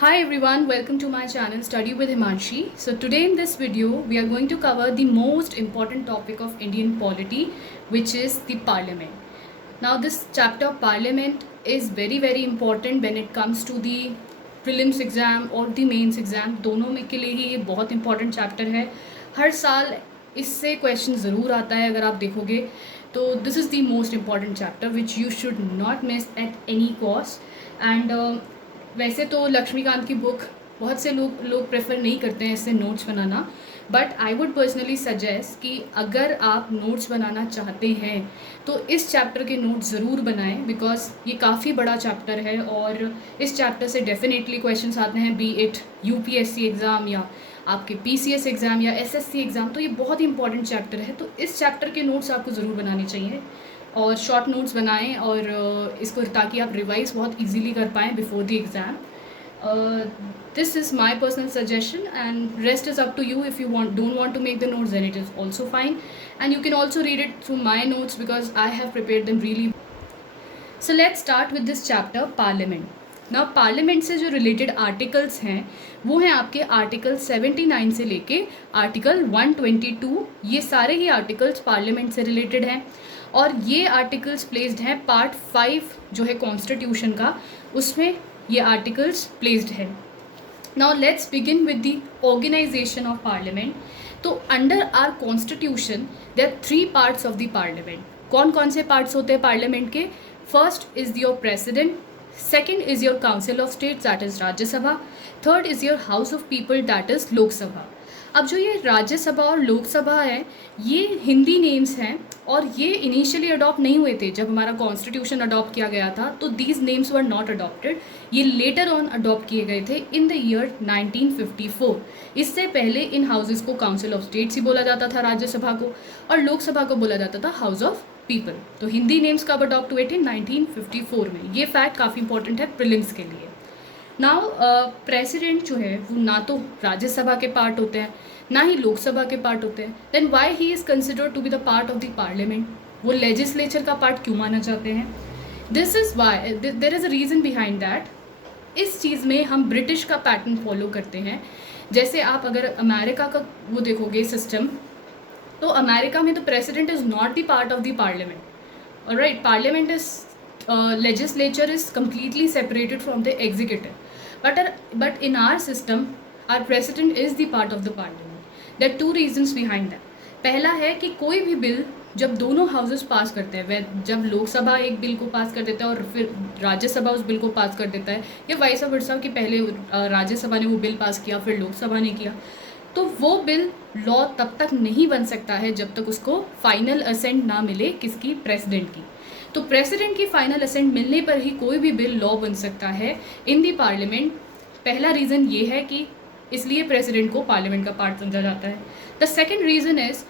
Hi everyone, welcome to my channel Study with Himanshi. So today in this video we are going to cover the most important topic of Indian polity, which is the parliament. Now this chapter parliament is very important when it comes to the prelims exam और the mains exam, दोनों में के लिए ही ये बहुत important chapter है. हर साल इससे question ज़रूर आता है अगर आप देखोगे तो this is the most important chapter which you should not miss at any cost. And वैसे तो लक्ष्मीकांत की बुक बहुत से लोग प्रेफर नहीं करते हैं इससे notes banana, but I would personally suggest कि अगर आप नोट्स बनाना चाहते हैं तो इस चैप्टर के नोट्स ज़रूर बनाएं, बिकॉज ये काफ़ी बड़ा चैप्टर है और इस चैप्टर से डेफिनेटली क्वेश्चंस आते हैं, बी इट यूपीएससी एग्ज़ाम या आपके पीसीएस एग्ज़ाम या एसएससी एग्ज़ाम. तो ये बहुत ही इंपॉर्टेंट चैप्टर है, तो इस चैप्टर के नोट्स आपको ज़रूर बनाने चाहिए और शॉर्ट नोट्स बनाएं और इसको ताकि आप रिवाइज बहुत इजीली कर पाएँ before the exam. This is my personal suggestion and rest is up to you. If you don't want to make the notes, then it is also fine, and you can also read it through my notes because I have prepared them really. So let's start with this chapter, parliament. Now parliament से जो related articles हैं वो हैं आपके article 79 से लेके article 122. ये सारे ही आर्टिकल्स पार्लियामेंट से रिलेटेड हैं और ये आर्टिकल्स प्लेस्ड हैं पार्ट 5 जो है कॉन्स्टिट्यूशन का, उसमें ये आर्टिकल्स प्लेस्ड है. Now let's begin with the organization of parliament. तो under our constitution there are 3 parts of the parliament. कौन कौन से पार्ट्स होते हैं पार्लियामेंट के? First is your president, second is your council of state that is Rajya Sabha, third is your house of people that is Lok Sabha. अब जो ये राज्यसभा और लोकसभा है ये हिंदी नेम्स हैं और ये इनिशियली अडॉप्ट नहीं हुए थे जब हमारा कॉन्स्टिट्यूशन अडॉप्ट किया गया था, तो these names were not adopted. ये लेटर ऑन अडॉप्ट किए गए थे इन द ईयर 1954. इससे पहले इन हाउसेस को काउंसिल ऑफ स्टेट्स ही बोला जाता था राज्यसभा को, और लोकसभा को बोला जाता था हाउस ऑफ पीपल. तो हिंदी नेम्स कब अडॉप्ट हुए थे? 1954 में. ये फैक्ट काफ़ी इंपॉर्टेंट है प्रीलिम्स के लिए. नाउ प्रेसिडेंट जो है वो ना तो राज्यसभा के पार्ट होते हैं ना ही लोकसभा के पार्ट होते हैं. Then why he is considered to be the part of the parliament? वो लेजिस्लेचर का पार्ट क्यों माना जाते हैं? This is why there is a reason behind that. इस चीज़ में हम ब्रिटिश का पैटर्न फॉलो करते हैं. जैसे आप अगर अमेरिका का वो देखोगे सिस्टम, तो अमेरिका में तो president is not the part of the parliament. Alright, parliament is legislature is completely separated from the executive, but in our system our president is the part of the parliament. There are 2 reasons behind that. पहला है कि कोई भी bill जब दोनों houses पास करते हैं, जब लोकसभा एक बिल को पास कर देता है और फिर राज्यसभा उस बिल को पास कर देता है, या वाइस वर्सा कि पहले राज्यसभा ने वो बिल पास किया फिर लोकसभा ने किया, तो वो बिल लॉ तब तक नहीं बन सकता है जब तक उसको फाइनल असेंट ना मिले किसकी? प्रेसिडेंट की. तो प्रेसिडेंट की फाइनल असेंट मिलने पर ही कोई भी बिल लॉ बन सकता है इन दी पार्लियामेंट. पहला रीज़न ये है कि इसलिए प्रेसिडेंट को पार्लियामेंट का पार्ट समझा जाता है. The second reason is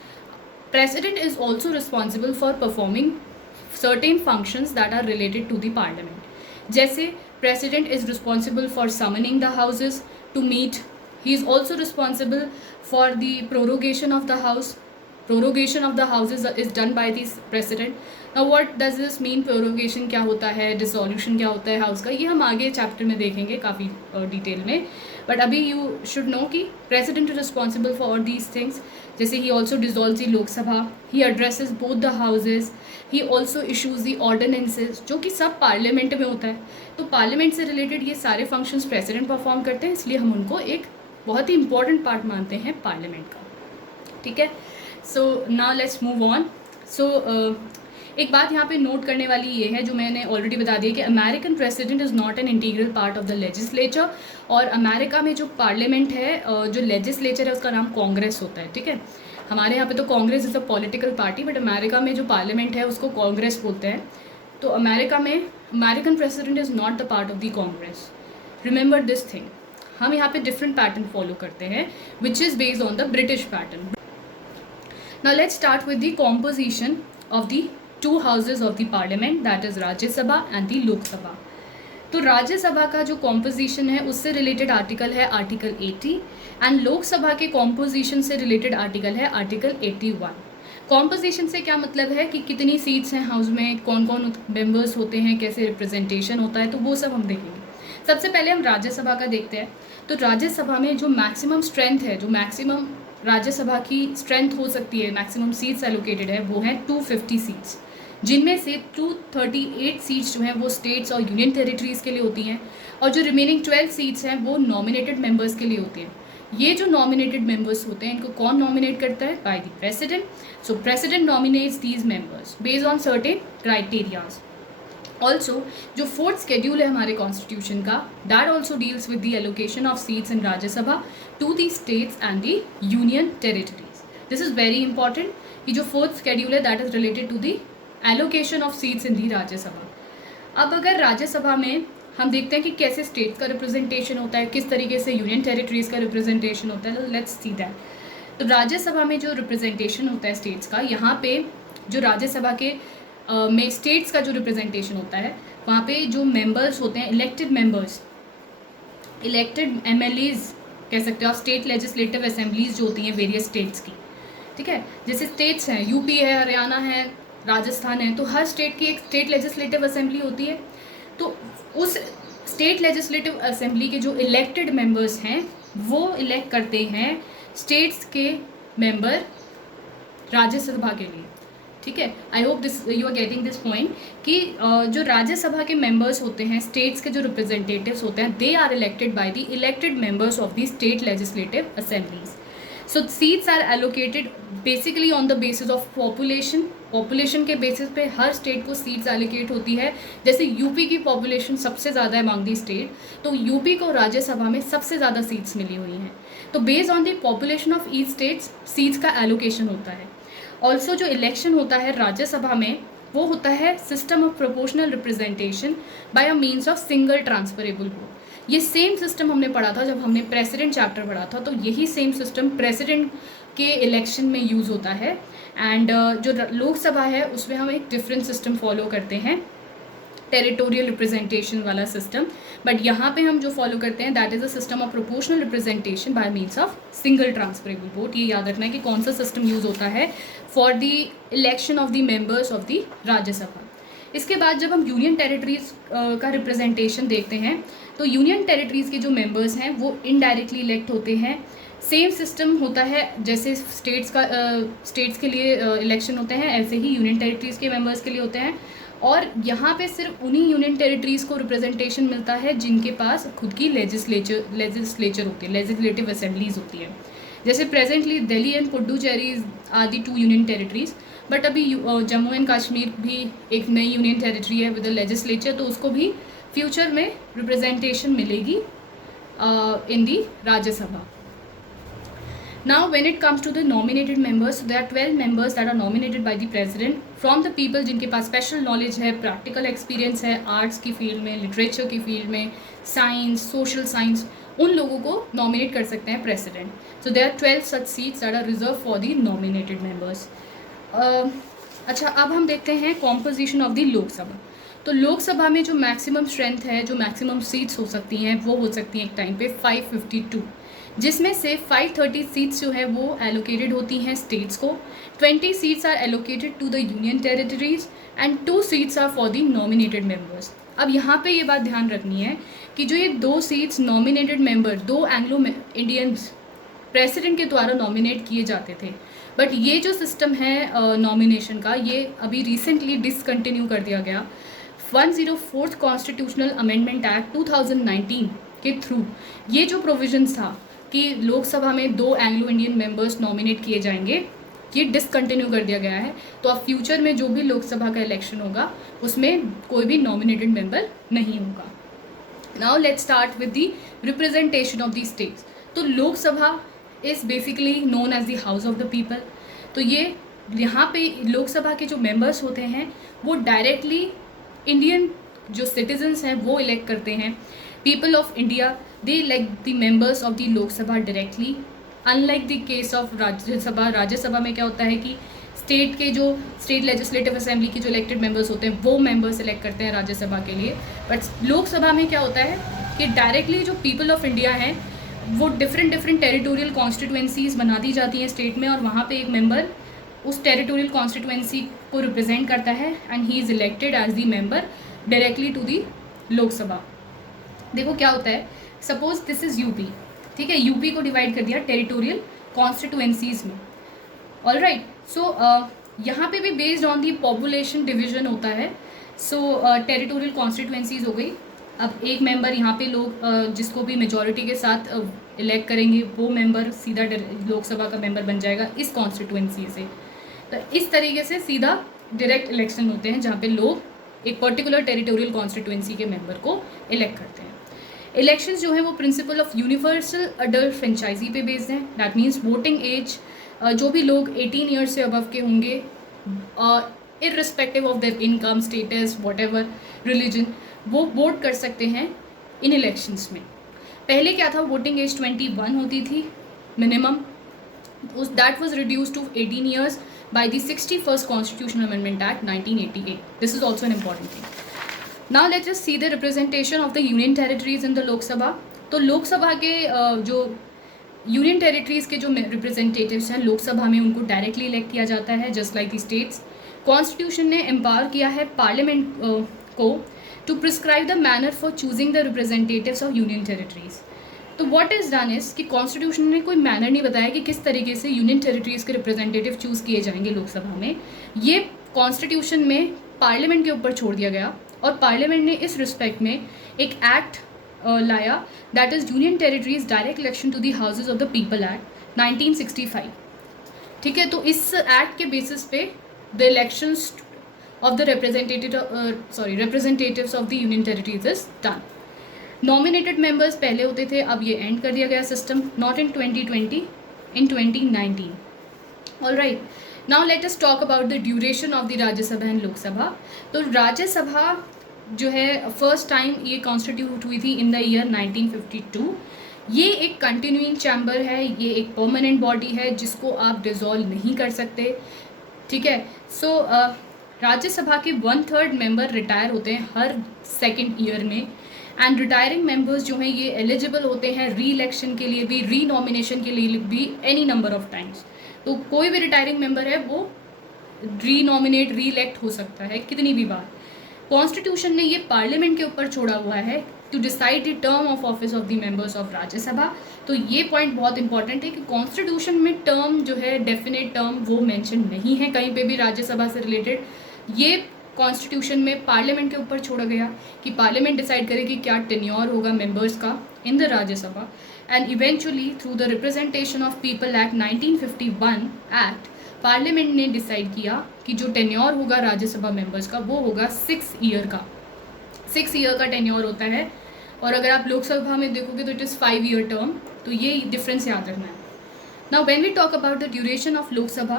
president is also responsible for performing certain functions that are related to the parliament. जैसे president is responsible for summoning the houses to meet. He is also responsible for the prorogation of the house. Prorogation of the houses is done by the president. Now what does this mean? Prorogation क्या होता है, dissolution क्या होता है house का, ये हम आगे चैप्टर में देखेंगे काफ़ी डिटेल में. बट अभी यू शुड नो कि president is responsible for all these things. जैसे he also dissolve the Lok Sabha, he addresses both the houses, he also issues the ordinances, जो कि सब पार्लियामेंट में होता है. तो पार्लियामेंट से रिलेटेड ये सारे फंक्शंस प्रेसिडेंट परफॉर्म करते हैं, इसलिए हम उनको एक बहुत ही इंपॉर्टेंट पार्ट मानते हैं पार्लियामेंट का. ठीक है, so now let's move on. So एक बात यहाँ पे नोट करने वाली ये है जो मैंने ऑलरेडी बता दिया कि American president is not an integral part of the legislature. और अमेरिका में जो पार्लियामेंट है, जो लेजिस्लेचर है उसका नाम कांग्रेस होता है. ठीक है, हमारे यहाँ पे तो Congress is a political party, but America में जो पार्लियामेंट है उसको कांग्रेस बोलते हैं. तो अमेरिका में American president is not the part of the Congress. Remember this thing. हम यहाँ पे डिफरेंट पैटर्न फॉलो करते हैं which is based on the British pattern. Now let's start with the composition of the 2 houses of the parliament, that is Rajya Sabha and the Lok Sabha. तो राज्यसभा का जो composition है उससे रिलेटेड आर्टिकल है आर्टिकल 80 एंड लोकसभा के composition से रिलेटेड आर्टिकल है article 81. Composition से क्या मतलब है कि कितनी सीट्स हैं हाउस में, कौन कौन मेंबर्स होते हैं, कैसे रिप्रेजेंटेशन होता है, तो वो सब हम देखेंगे. सबसे पहले हम राज्यसभा का देखते हैं। तो राज्यसभा में जो मैक्सिमम स्ट्रेंथ है, जो मैक्सिमम राज्यसभा की स्ट्रेंथ हो सकती है, मैक्सिमम सीट्स एलोकेटेड है, वो है 250 सीट्स, जिनमें से 238 सीट्स जो हैं वो स्टेट्स और यूनियन टेरिटरीज़ के लिए होती हैं, और जो रिमेनिंग 12 सीट्स हैं वो नॉमिनेटेड मेंबर्स के लिए होती हैं। ये जो नॉमिनेटेड मेंबर्स होते हैं, इनको कौन नॉमिनेट करता है? By the president. So president nominates these members based on certain criterias. Also जो फोर्थ शेड्यूल है हमारे कॉन्स्टिट्यूशन का, that also deals with the allocation of seats in Rajya Sabha to the states and the union territories. This is very important कि जो fourth schedule है that is related to the allocation of seats in the Rajya Sabha. अब अगर राज्यसभा में हम देखते हैं कि कैसे स्टेट्स का रिप्रेजेंटेशन होता है, किस तरीके से यूनियन टेरिटरीज का रिप्रेजेंटेशन होता है, लेट्स सी दैट। तो राज्यसभा में जो रिप्रेजेंटेशन होता है स्टेट्स का, यहाँ पे जो राज्यसभा के में स्टेट्स का जो रिप्रेजेंटेशन होता है, वहाँ पे जो मेंबर्स होते हैं, इलेक्टेड मेंबर्स, इलेक्टेड एमएलएज कह सकते हो, स्टेट लेजिस्लेटिव असेंबलीज जो होती हैं वेरियस स्टेट्स की, ठीक है। जैसे स्टेट्स हैं, यूपी है, हरियाणा है, राजस्थान है, तो हर स्टेट की एक स्टेट लेजिस्लेटिव असेंबली होती है। तो उस स्टेट लेजिस्लेटिव असेंबली के जो इलेक्टेड मेंबर्स हैं वो इलेक्ट करते हैं स्टेट्स के मेंबर राज्यसभा के लिए, ठीक है। I hope this you are getting this point कि जो राज्यसभा के मेंबर्स होते हैं, स्टेट्स के जो रिप्रेजेंटेटिव्स होते हैं, they are elected by the elected members of the state legislative assemblies. So seats are allocated basically on the basis of population. Population के बेसिस पे हर स्टेट को सीट्स एलोकेट होती है। जैसे यूपी की पॉपुलेशन सबसे ज़्यादा है अमंग दी स्टेट, तो यूपी को राज्यसभा में सबसे ज़्यादा सीट्स मिली हुई हैं। तो based on the population of each states seats का एलोकेशन होता है। ऑल्सो जो इलेक्शन होता है राज्यसभा में, वो होता है system of proportional representation bye a means of single transferable vote. ये सेम सिस्टम हमने पढ़ा था जब हमने प्रेसिडेंट चैप्टर पढ़ा था, तो यही सेम सिस्टम प्रेसिडेंट के इलेक्शन में यूज़ होता है। एंड जो लोकसभा है उसमें हम एक डिफरेंट सिस्टम फॉलो करते हैं, टेरिटोरियल रिप्रेजेंटेशन वाला सिस्टम, बट यहाँ पे हम जो फॉलो करते हैं that is a system of proportional representation bye means of single transferable vote. ये याद रखना है कि कौन सा सिस्टम यूज़ होता है for the election of the members of the Rajya Sabha. इसके बाद जब हम यूनियन टेरिटरीज का रिप्रेजेंटेशन देखते हैं, तो यूनियन टेरिटरीज़ के जो मेंबर्स हैं वो इनडायरेक्टली इलेक्ट होते हैं। सेम सिस्टम होता है जैसे स्टेट्स के लिए इलेक्शन होते हैं, ऐसे ही यूनियन टेरिटरीज़ के मेंबर्स के लिए होते हैं। और यहाँ पे सिर्फ उन्हीं यूनियन टेरिटरीज़ को रिप्रेजेंटेशन मिलता है जिनके पास खुद की लेजिस्लेचर होती है, लेजिस्लेटिव असेंबलीज होती है। जैसे presently Delhi and Puducherry are the 2 union territories, but अभी जम्मू एंड कश्मीर भी एक नई यूनियन टेरिटरी है विद लेजिस्लेचर, तो उसको भी फ्यूचर में रिप्रेजेंटेशन मिलेगी इन the Rajya Sabha. Now when it comes to the nominated members, so there are 12 members that are nominated by the president from the people जिनके पास स्पेशल नॉलेज है, प्रैक्टिकल एक्सपीरियंस है आर्ट्स की फील्ड में, लिटरेचर की field में, science, social science, उन लोगों को नॉमिनेट कर सकते हैं president. So there are 12 such seats that are reserved for the nominated members। अच्छा, अब हम देखते हैं कॉम्पोजिशन ऑफ द लोकसभा। तो लोकसभा में जो मैक्सिमम स्ट्रेंथ है, जो मैक्सिमम सीट्स हो सकती हैं, वो हो सकती हैं एक टाइम पे 552, जिसमें से 530 सीट्स जो है वो एलोकेटेड होती हैं स्टेट्स को, 20 seats are allocated to the union territories and 2 seats are for the nominated members. अब यहाँ पे ये बात ध्यान रखनी है कि जो ये 2 seats nominated member, 2 Anglo Indians president के द्वारा नॉमिनेट किए जाते थे, बट ये जो सिस्टम है नॉमिनेशन का, ये अभी रिसेंटली डिसकंटिन्यू कर दिया गया। 104th कॉन्स्टिट्यूशनल अमेंडमेंट एक्ट 2019 के थ्रू ये जो प्रोविजंस था कि लोकसभा में 2 एंग्लो इंडियन मेंबर्स नॉमिनेट किए जाएंगे, ये डिसकंटिन्यू कर दिया गया है। तो अब फ्यूचर में जो भी लोकसभा का इलेक्शन होगा उसमें कोई भी नॉमिनेटेड मेंबर नहीं होगा। Now let's start with the representation of the states. तो Lok Sabha is basically known as the house of the people. तो ये यहाँ पे लोकसभा के जो मेंबर्स होते हैं वो डायरेक्टली इंडियन जो सिटीजन्स हैं वो इलेक्ट करते हैं। People of India they elect the members of the Lok Sabha directly, unlike the case of Rajya Sabha. Rajya Sabha में क्या होता है कि स्टेट के जो स्टेट लेजिस्लेटिव असेंबली के जो इलेक्टेड मेंबर्स होते हैं वो मेंबर्स इलेक्ट करते हैं राज्यसभा के लिए, बट लोकसभा में क्या होता है कि डायरेक्टली जो पीपल ऑफ इंडिया हैं वो डिफरेंट टेरिटोरियल कॉन्स्टिट्यूएंसीज बना दी जाती हैं स्टेट में, और वहाँ पे एक मेंबर उस टेरिटोरियल कॉन्स्टिट्यूएंसी को रिप्रेजेंट करता है and he is elected as the member directly to the Lok Sabha. देखो क्या होता है, सपोज दिस इज़ यूपी, ठीक है, यूपी को डिवाइड कर दिया टेरिटोरियल कॉन्स्टिट्यूएंसीज में। ऑल राइट, सो यहाँ पे भी based on the population division होता है। सो टेरिटोरियल कॉन्स्टिट्यूएंसीज हो गई। अब एक मेंबर यहाँ पे लोग जिसको भी मेजॉरिटी के साथ इलेक्ट करेंगे, वो मेंबर सीधा लोकसभा का मेंबर बन जाएगा इस कॉन्स्टिट्यूएंसी से। तो इस तरीके से सीधा डायरेक्ट इलेक्शन होते हैं जहाँ पे लोग एक पर्टिकुलर टेरिटोरियल कॉन्स्टिट्यूएंसी के मेंबर को इलेक्ट करते हैं। इलेक्शंस जो है वो principle of universal adult franchise पे बेस्ड हैं। दैट मीन्स वोटिंग एज जो भी लोग 18 ईयर्स से अबव के होंगे, irrespective of their income status whatever religion, वो वोट कर सकते हैं इन इलेक्शंस में। पहले क्या था, वोटिंग एज 21 होती थी minimum, that was reduced to 18 years by the 61st constitutional amendment act 1988। This is also an important thing. Now let's just see the representation of the union territories in the Lok Sabha. तो लोकसभा के जो union territories के जो representatives हैं लोकसभा में, उनको directly elect किया जाता है just like the states. Constitution ने एम्पावर किया है पार्लियामेंट को to prescribe the manner for choosing the representatives of union territories. तो व्हाट इज़ डन इज कि कॉन्स्टिट्यूशन ने कोई मैनर नहीं बताया कि किस तरीके से यूनियन टेरिटरीज़ के रिप्रेजेंटेटिव चूज़ किए जाएंगे लोकसभा में। ये कॉन्स्टिट्यूशन में पार्लियामेंट के ऊपर छोड़ दिया गया, और पार्लियामेंट ने इस रिस्पेक्ट में एक एक्ट लाया, that is union territories direct election to the houses of the people act 1965। ठीक है, तो इस एक्ट के बेसिस पे the elections of the representatives of the union territories is done. Nominated members पहले होते थे, अब ये एंड कर दिया गया system, not in 2020, in 2019। All right, now let us talk about the duration of the Rajya Sabha and Lok Sabha. तो राज्यसभा जो है फर्स्ट टाइम ये कॉन्स्टिट्यूट हुई थी इन द ईयर 1952। ये एक कंटिन्यूइंग चैम्बर है, ये एक परमानेंट बॉडी है जिसको आप डिसॉल्व नहीं कर सकते। ठीक है, सो राज्यसभा के 1/3 मेंबर रिटायर होते हैं हर सेकेंड ईयर में, एंड रिटायरिंग मेंबर्स जो हैं ये एलिजिबल होते हैं री इलेक्शन के लिए भी, री नॉमिनेशन के लिए भी, एनी नंबर ऑफ टाइम्स। तो कोई भी रिटायरिंग मेंबर है वो री नॉमिनेट, री इलेक्ट हो सकता है कितनी भी बार। कॉन्स्टिट्यूशन ने ये पार्लियामेंट के ऊपर छोड़ा हुआ है to decide the term of office of the members of Rajya Sabha. तो ये पॉइंट बहुत इंपॉर्टेंट है कि कॉन्स्टिट्यूशन में टर्म जो है, डेफिनेट टर्म, वो मेंशन नहीं है कहीं पे भी राज्यसभा से रिलेटेड। ये कॉन्स्टिट्यूशन में पार्लियामेंट के ऊपर छोड़ा गया कि पार्लियामेंट डिसाइड करे कि क्या टेन्योर होगा मेंबर्स का in the Rajya Sabha. And eventually through the representation of people act 1951 act, parliament ने डिसाइड किया कि जो टेन्योर होगा राज्यसभा मेंबर्स का वो होगा 6 ईयर का। 6 ईयर का टेन्योर होता है, और अगर आप लोकसभा में देखोगे तो इट इज़ 5 ईयर टर्म। तो ये डिफरेंस याद रखना है। Now when we talk about the duration of Lok Sabha,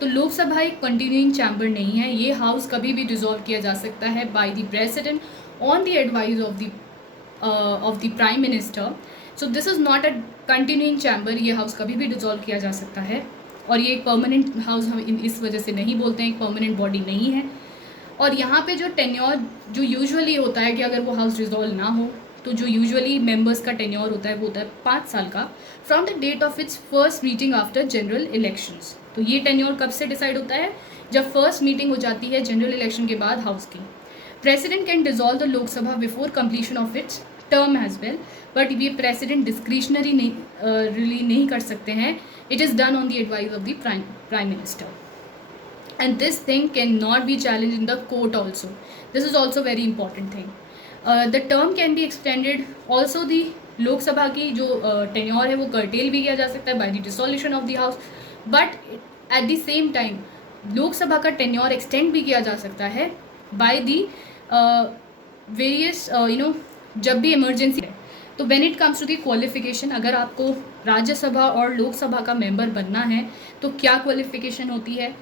तो लोकसभा एक कंटिन्यूइंग चैम्बर नहीं है, ये हाउस कभी भी डिसॉल्व किया जा सकता है by the president on the advice of the prime minister. So this is not a continuing chamber, ये हाउस कभी भी डिसॉल्व किया जा सकता है, और ये एक परमानेंट हाउस हम इस वजह से नहीं बोलते हैं, एक परमानेंट बॉडी नहीं है। और यहाँ पे जो टेन्योर जो यूजुअली होता है कि अगर वो हाउस डिसॉल्व ना हो तो जो यूजुअली मेंबर्स का टेन्योर होता है वो होता है 5 साल का, from the date of its first meeting after general elections. तो ये टेन्योर कब से डिसाइड होता है, जब फर्स्ट मीटिंग हो जाती है जनरल इलेक्शन के बाद हाउस की। President can dissolve the Lok Sabha before completion of its term as well, but ये प्रेसिडेंट डिस्क्रिशनरी रिली नहीं कर सकते हैं। It is done on the advice of the prime minister, and this thing can not be challenge in the court also. This is also very important thing. The term can be extended also. The Lok Sabha की जो tenure है वो cartel भी किया जा सकता है by the dissolution of the house, but at the same time Lok Sabha का टेन्योर एक्सटेंड भी किया जा सकता है बाय दी वेरियस जब भी इमरजेंसी है। तो when it comes to the qualification, अगर आपको राज्यसभा और लोकसभा का मेंबर बनना है तो क्या क्वालिफिकेशन होती है।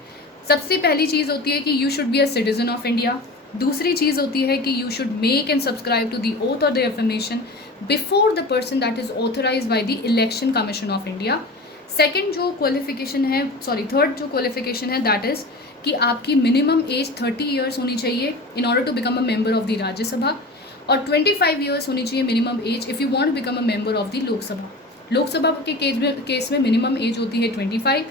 सबसे पहली चीज़ होती है कि you should be a citizen of India. दूसरी चीज़ होती है कि you should make and subscribe to the oath और the affirmation before the person that is authorize by the election commission of India. Second जो क्वालिफिकेशन है, third जो qualification है दैट इज़ कि आपकी मिनिमम एज 30 ईयर्स होनी चाहिए in order to become a member of the Rajya Sabha, और 25 years होनी चाहिए minimum age if you want to become a member of the Lok Sabha. Lok Sabha के केस में मिनिमम एज होती है 25,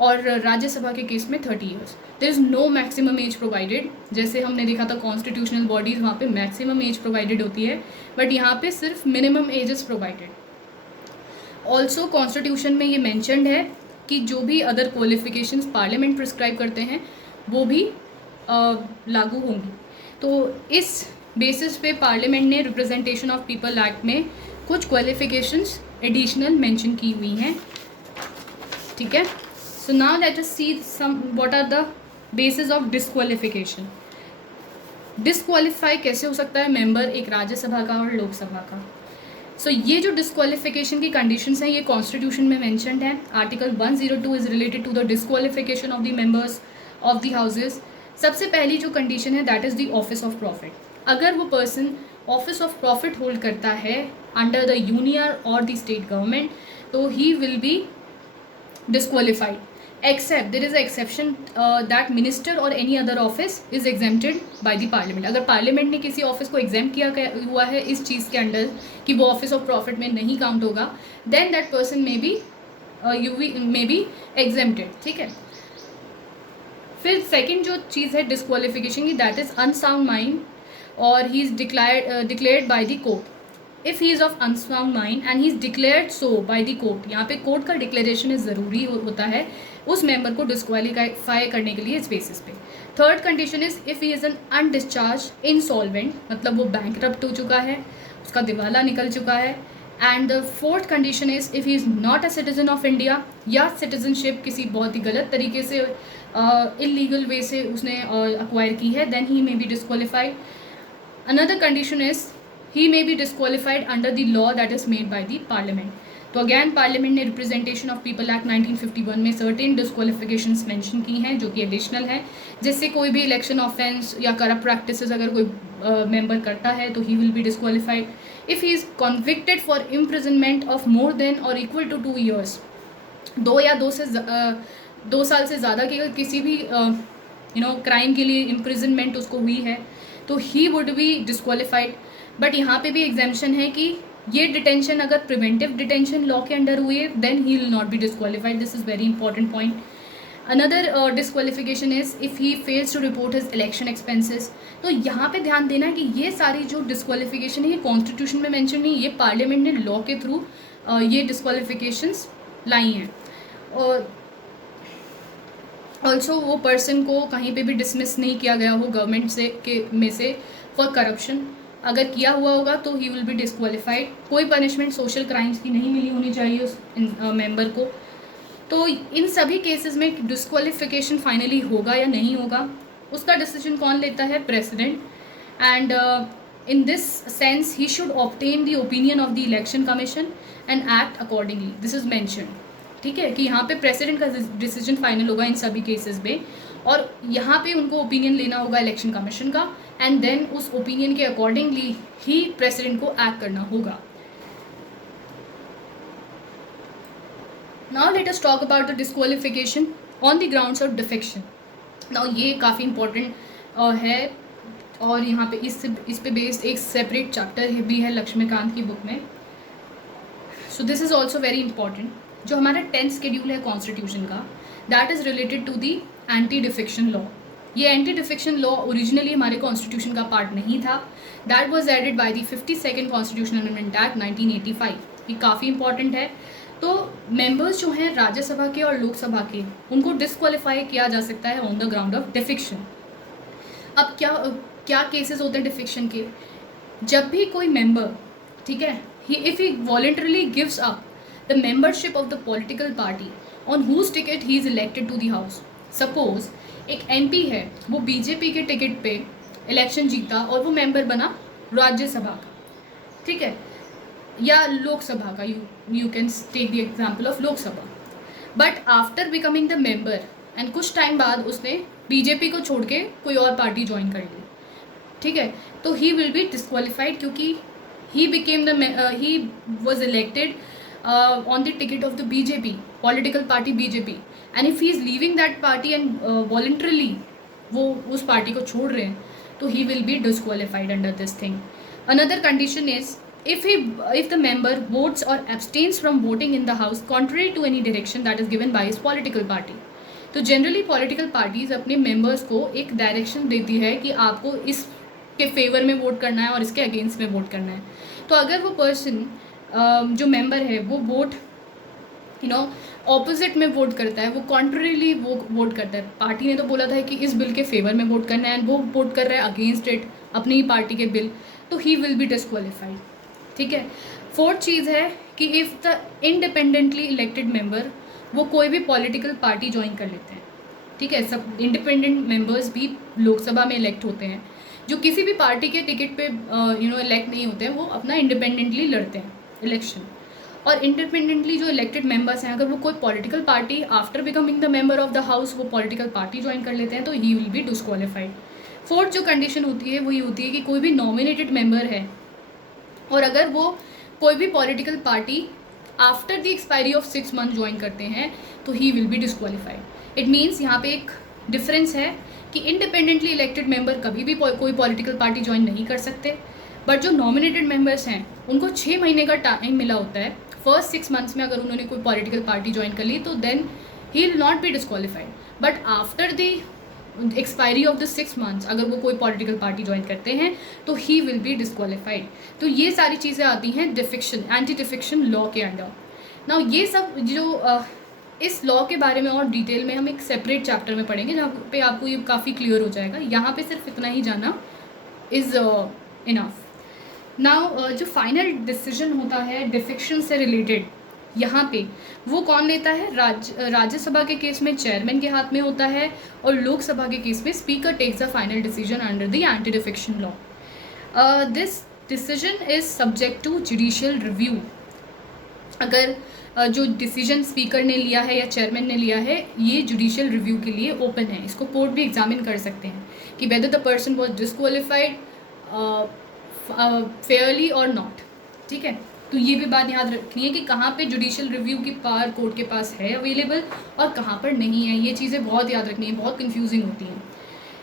और राज्यसभा के केस में 30 years. There is no maximum age provided. जैसे हमने देखा था कॉन्स्टिट्यूशनल बॉडीज़, वहाँ पे मैक्सिमम एज प्रोवाइडेड होती है, बट यहाँ पे सिर्फ minimum age is provided. Also constitution में ये मैंशनड है कि जो भी अदर क्वालिफिकेशंस पार्लियामेंट प्रिस्क्राइब करते हैं वो भी लागू होंगी। तो इस बेसिस पे पार्लियामेंट ने रिप्रेजेंटेशन ऑफ पीपल एक्ट में कुछ क्वालिफिकेशंस एडिशनल मेंशन की हुई हैं, ठीक है। So now let us see some what are the basis of disqualification. Disqualify कैसे हो सकता है मेंबर एक राज्यसभा का और लोकसभा का। सो ये जो डिस्क्वालिफिकेशन की कंडीशंस हैं ये कॉन्स्टिट्यूशन में मेंशन्ड है। Article 102 is related to the disqualification of the members of the houses. सबसे पहली जो कंडीशन है that is the office of profit. अगर वो person office of profit hold करता है अंडर द यूनियन और द स्टेट गवर्नमेंट तो he will be disqualified, except there is an exception that minister or any other office is exempted by the parliament। अगर parliament ने किसी office को exam किया हुआ है इस चीज़ के अंडर कि वो ऑफिस ऑफ प्रॉफिट में नहीं काउंट होगा, then that person may be exempted, ठीक है। फिर सेकंड जो चीज़ है डिस्क्वालिफिकेशन की दैट इज़ अनसाउंड माइंड और he is declared by the court. If he is of unsound mind and he is declared so by the court, यहाँ पे court का डिक्लेरेशन ज़रूरी होता है उस मेंबर को डिस्क्वालीफाई करने के लिए इस बेसिस पे। Third condition is if he is an undischarged insolvent, मतलब वो बैंकरप्ट हो चुका है, उसका दिवाला निकल चुका है। And the fourth condition is if he is not a citizen of India या सिटीजनशिप किसी बहुत ही गलत तरीके से इलीगल वे से उसने अक्वायर की है, then he may be disqualified. Another condition is he may be disqualified under the law that is made by the parliament। तो अगैन पार्लियामेंट ने रिप्रेजेंटेशन ऑफ पीपल एक्ट 1951 में सर्टेन डिस्क्वालिफिकेशंस मेंशन की हैं जो कि एडिशनल है, जिससे कोई भी इलेक्शन ऑफेंस या करप्ट प्रैक्टिसेस अगर कोई मेंबर करता है तो he will B disqualified. If he is convicted for imprisonment of more than और इक्वल टू 2 ईयर्स, 2 साल से ज़्यादा की अगर किसी भी क्राइम के लिए इम्प्रिजनमेंट उसको हुई है तो he would be disqualified. But यहाँ पे भी एग्जाम्पशन है कि ये डिटेंशन अगर प्रिवेंटिव डिटेंशन लॉ के अंडर हुई है then he will not be disqualified. This is very important point. Another disqualification is if he fails to report his election expenses. तो यहाँ पे ध्यान देना कि ये सारी जो डिस्क्वालिफिकेशन है ये कॉन्स्टिट्यूशन में मेंशन नहीं, ये पार्लियामेंट ने लॉ के थ्रू ये डिस्क्वालिफिकेशंस लाई हैं। और ऑल्सो वो पर्सन को कहीं पे भी डिसमिस नहीं किया गया हो गवर्नमेंट से फॉर करप्शन, अगर किया हुआ होगा तो ही विल बी डिस्क्वालीफाइड। कोई पनिशमेंट सोशल क्राइम्स की नहीं मिली होनी चाहिए उस मेंबर को। तो इन सभी केसेस में डिस्क्वालिफिकेशन फाइनली होगा या नहीं होगा उसका डिसीजन कौन लेता है, president. And in this sense he should obtain the opinion of the election commission and act accordingly. This is mentioned, ठीक है, कि यहाँ पे प्रेसिडेंट का डिसीजन फाइनल होगा इन सभी केसेस में और यहाँ पे उनको ओपिनियन लेना होगा इलेक्शन कमीशन का एंड देन उस ओपिनियन के अकॉर्डिंगली ही प्रेसिडेंट को एक्ट करना होगा। Now let us talk about the disqualification on the grounds of defection. Now ये काफ़ी इंपॉर्टेंट है और यहाँ पे इस पे बेस्ड एक सेपरेट चैप्टर भी है लक्ष्मीकांत की बुक में। So this is also very important. जो हमारा 10th शेड्यूल है कॉन्स्टिट्यूशन का that is related to the anti defection law. ये एंटी डिफेक्शन लॉ ओरिजिनली हमारे कॉन्स्टिट्यूशन का पार्ट नहीं था, that was added by the 52nd constitutional amendment act 1985। ये काफ़ी इंपॉर्टेंट है। तो मेंबर्स जो हैं राज्यसभा के और लोकसभा के उनको डिस्क्वालीफाई किया जा सकता है on the ground of defection. अब क्या केसेस होते हैं डिफेक्शन के, जब भी कोई मेंबर, ठीक है, if he voluntarily gives up the membership of the political party on whose ticket he is elected to the house. Suppose एक एमपी है, वो बीजेपी के टिकट पे इलेक्शन जीता और वो मेंबर बना राज्यसभा का, ठीक है, या लोकसभा का, you can take the example of Lok Sabha. But after becoming the member and कुछ टाइम बाद उसने बीजेपी को छोड़ के कोई और पार्टी ज्वाइन कर ली, ठीक है, तो ही विल बी डिस्क्वालीफाइड क्योंकि he was elected on the ticket of the BJP, political party BJP, and if he is leaving that party and voluntarily वो उस पार्टी को छोड़ रहे हैं तो he will be disqualified under this thing. Another condition is if the member votes or abstains from voting in the house contrary to any direction that is given by his political party. तो generally political parties अपने members को एक direction देती है कि आपको इसके favour में वोट करना है और इसके अगेंस्ट में वोट करना है। तो अगर वो पर्सन जो मेंबर है वो वोट ऑपोजिट में वोट करता है, वो कॉन्ट्ररीली वो वोट करता है, पार्टी ने तो बोला था कि इस बिल के फेवर में वोट करना है एंड वो वोट कर रहा है अगेंस्ट इट अपनी ही पार्टी के बिल, तो ही विल बी डिस्क्वालीफाइड। ठीक है। फोर्थ चीज़ है कि if the independently elected member, वो कोई भी पॉलिटिकल पार्टी ज्वाइन कर लेते हैं। ठीक है। सब इंडिपेंडेंट मेंबर्स भी लोकसभा में इलेक्ट होते हैं। जो किसी भी पार्टी के टिकट पे इलेक्ट नहीं होते हैं, वो अपना इंडिपेंडेंटली लड़ते हैं इलेक्शन। और इंडिपेंडेंटली जो इलेक्टेड मेंबर्स हैं, अगर वो कोई political party after becoming the member of the house वो पॉलिटिकल पार्टी ज्वाइन कर लेते हैं, तो he will B disqualified. Fourth जो कंडीशन होती है वो ये होती है कि कोई भी नॉमिनेटेड मेंबर है और अगर वो कोई भी political party after the expiry of 6 month join करते हैं, तो he will B disqualified. It means यहाँ पे एक डिफरेंस है कि इंडिपेंडेंटली इलेक्टेड मेंबर कभी भी कोई पॉलिटिकल पार्टी ज्वाइन नहीं कर सकते, बट जो नॉमिनेटेड मेंबर्स हैं उनको 6 महीने का टाइम मिला होता है। फर्स्ट 6 मंथ्स में अगर उन्होंने कोई पॉलिटिकल पार्टी ज्वाइन कर ली तो then he will not be disqualified, but after the expiry of the 6 months अगर वो कोई पॉलिटिकल पार्टी ज्वाइन करते हैं तो ही विल बी डिस्क्वालीफाइड। तो ये सारी चीज़ें आती हैं डिफिक्शन, एंटी डिफिक्शन लॉ के अंडर। नाउ ये सब जो इस लॉ के बारे में और डिटेल में हम एक सेपरेट चैप्टर में पढ़ेंगे जहाँ पे आपको ये काफ़ी क्लियर हो जाएगा। यहाँ पे सिर्फ इतना ही जाना इज़ इनफ। नाउ जो फाइनल डिसीजन होता है डिफिक्शन से रिलेटेड, यहाँ पे वो कौन लेता है? राज्यसभा के केस में चेयरमैन के हाथ में होता है और लोकसभा के केस में speaker takes the final decision under the anti defection law. This decision is subject to judicial review. अगर जो डिसीजन स्पीकर ने लिया है या चेयरमैन ने लिया है, ये जुडिशियल रिव्यू के लिए ओपन है। इसको कोर्ट भी एग्जामिन कर सकते हैं कि whether the person was disqualified Fairlie और नॉट। ठीक है। तो ये भी बात याद रखनी है कि कहाँ पे जुडिशियल रिव्यू की पावर कोर्ट के पास है अवेलेबल और कहाँ पर नहीं है। ये चीज़ें बहुत याद रखनी है, बहुत कंफ्यूजिंग होती हैं।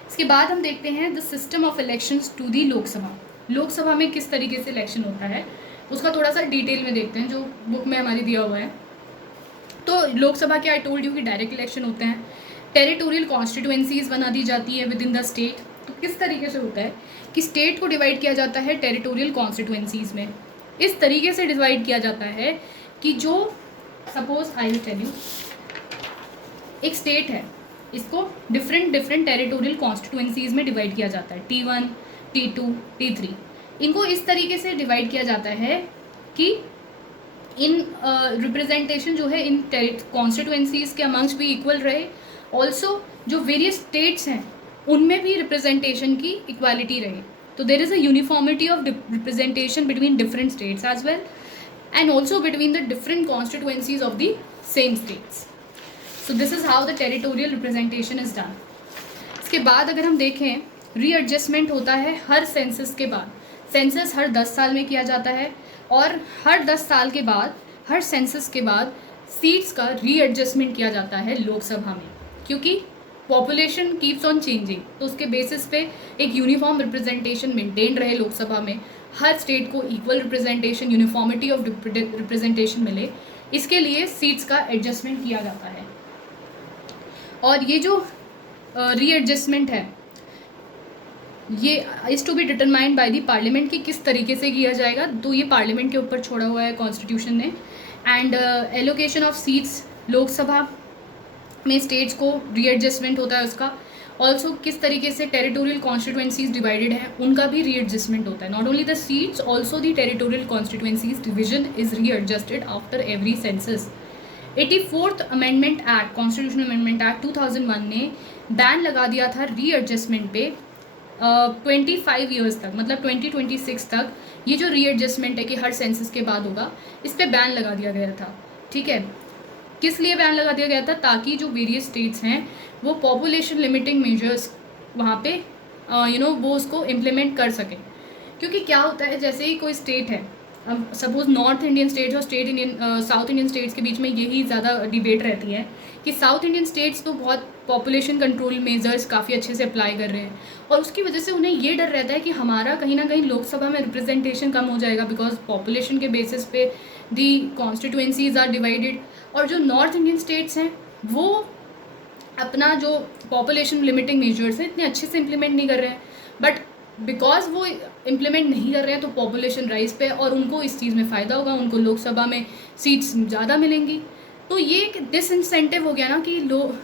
इसके बाद हम देखते हैं the system of elections to the Lok Sabha. Lok Sabha में किस तरीके से इलेक्शन होता है उसका थोड़ा सा डिटेल में देखते हैं, जो बुक में हमारी दिया हुआ है। तो लोकसभा के आई टोल्ड यू कि डायरेक्ट इलेक्शन होते हैं। टेरिटोरियल कॉन्स्टिट्यूएंसीज बना दी जाती है विद इन द स्टेट। तो किस तरीके से होता है कि स्टेट को डिवाइड किया जाता है टेरिटोरियल कॉन्स्टिट्यूएंसीज में। इस तरीके से डिवाइड किया जाता है कि जो suppose I will tell you, एक स्टेट है, इसको डिफरेंट टेरिटोरियल कॉन्स्टिट्यूएंसीज में डिवाइड किया जाता है, T1, T2, T3। इनको इस तरीके से डिवाइड किया जाता है कि इन रिप्रेजेंटेशन जो है इन कॉन्स्टिट्यूएंसीज के अमंग्स भी इक्वल रहे। ऑल्सो जो वेरियस स्टेट्स हैं उनमें भी रिप्रेजेंटेशन की इक्वालिटी रहे। तो there is a uniformity of representation between different states as well and also between the different constituencies of the same states. So this is how the territorial representation is done. इसके बाद अगर हम देखें, readjustment होता है हर census के बाद। Census हर 10 साल में किया जाता है और हर 10 साल के बाद, हर सेंसस के बाद सीट्स का रीएडजस्टमेंट किया जाता है लोकसभा में, क्योंकि पॉपुलेशन कीप्स ऑन चेंजिंग। तो उसके बेसिस पे एक यूनिफॉर्म रिप्रेजेंटेशन मेंटेन रहे लोकसभा में, हर स्टेट को equal representation, uniformity of representation मिले, इसके लिए सीट्स का एडजस्टमेंट किया जाता है। और ये जो रीएडजस्टमेंट है ये is to be determined by the parliament कि किस तरीके से किया जाएगा। तो ये पार्लियामेंट के ऊपर छोड़ा हुआ है कॉन्स्टिट्यूशन ने। And allocation of seats, Lok Sabha में स्टेट्स को रीएडजस्टमेंट होता है उसका। ऑल्सो किस तरीके से टेरिटोरियल कॉन्स्टिट्यूएंसीज डिवाइडेड हैं उनका भी रीएडजस्टमेंट होता है। Not only the seats, also the territorial constituencies division is readjusted after every census. 84th amendment act, constitutional amendment act 2001 ने बैन लगा दिया था रीएडजस्टमेंट पे 25 ईयर्स तक, मतलब 2026 तक ये जो रीएडजस्टमेंट है कि हर सेंसस के बाद होगा, इस पर बैन लगा दिया गया था। ठीक है। किस लिए बैन लगा दिया गया था? ताकि जो वेरियस स्टेट्स हैं वो पॉपुलेशन लिमिटिंग मेजर्स वहाँ पे वो उसको इम्प्लीमेंट कर सकें। क्योंकि क्या होता है, जैसे ही कोई स्टेट है, अब सपोज नॉर्थ इंडियन स्टेट्स और साउथ इंडियन स्टेट्स के बीच में यही ज़्यादा डिबेट रहती है कि साउथ इंडियन स्टेट्स तो बहुत पॉपुलेशन कंट्रोल मेजर्स काफ़ी अच्छे से अप्लाई कर रहे हैं और उसकी वजह से उन्हें ये डर रहता है कि हमारा कहीं ना कहीं लोकसभा में रिप्रेजेंटेशन कम हो जाएगा, बिकॉज पॉपुलेशन के बेसिस पे दी कॉन्स्टिट्यूएंसीज आर डिवाइडेड। और जो नॉर्थ इंडियन स्टेट्स हैं वो अपना जो पॉपुलेशन लिमिटिंग मेजर्स हैं इतने अच्छे से इम्प्लीमेंट नहीं कर रहे हैं, बट बिकॉज वो इम्प्लीमेंट नहीं कर रहे हैं तो पॉपुलेशन राइज पे और उनको इस चीज़ में फ़ायदा होगा, उनको लोकसभा में सीट्स ज़्यादा मिलेंगी। तो ये एक डिसइंसेंटिव हो गया ना कि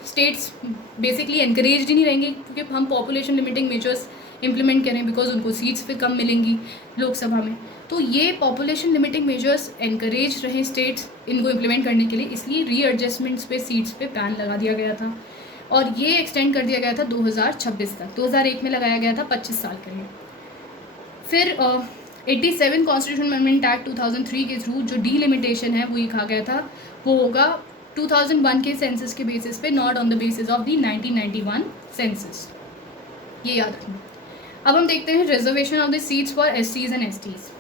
स्टेट्स बेसिकली एनकरेज ही नहीं रहेंगे क्योंकि हम पॉपुलेशन लिमिटिंग मेजर्स इम्प्लीमेंट करें बिकॉज उनको सीट्स पे कम मिलेंगी लोकसभा में। तो ये पॉपुलेशन लिमिटिंग मेजर्स एनकरेज रहे स्टेट्स इनको इम्प्लीमेंट करने के लिए, इसलिए रीएडजस्टमेंट्स पे सीट्स पे बैन लगा दिया गया था और ये एक्सटेंड कर दिया गया था 2026 तक। 2001 में लगाया गया था 25 साल के लिए। फिर 87 कॉन्स्टिट्यूशन अमेंडमेंट एक्ट 2003 के थ्रू जो डीलिमिटेशन है वो ये कहा गया था वो होगा 2001 के सेंसस के बेसिस पे, not on the basis of the 1991 census. ये याद रखना। अब हम देखते हैं reservation of the seats for SCs and STs।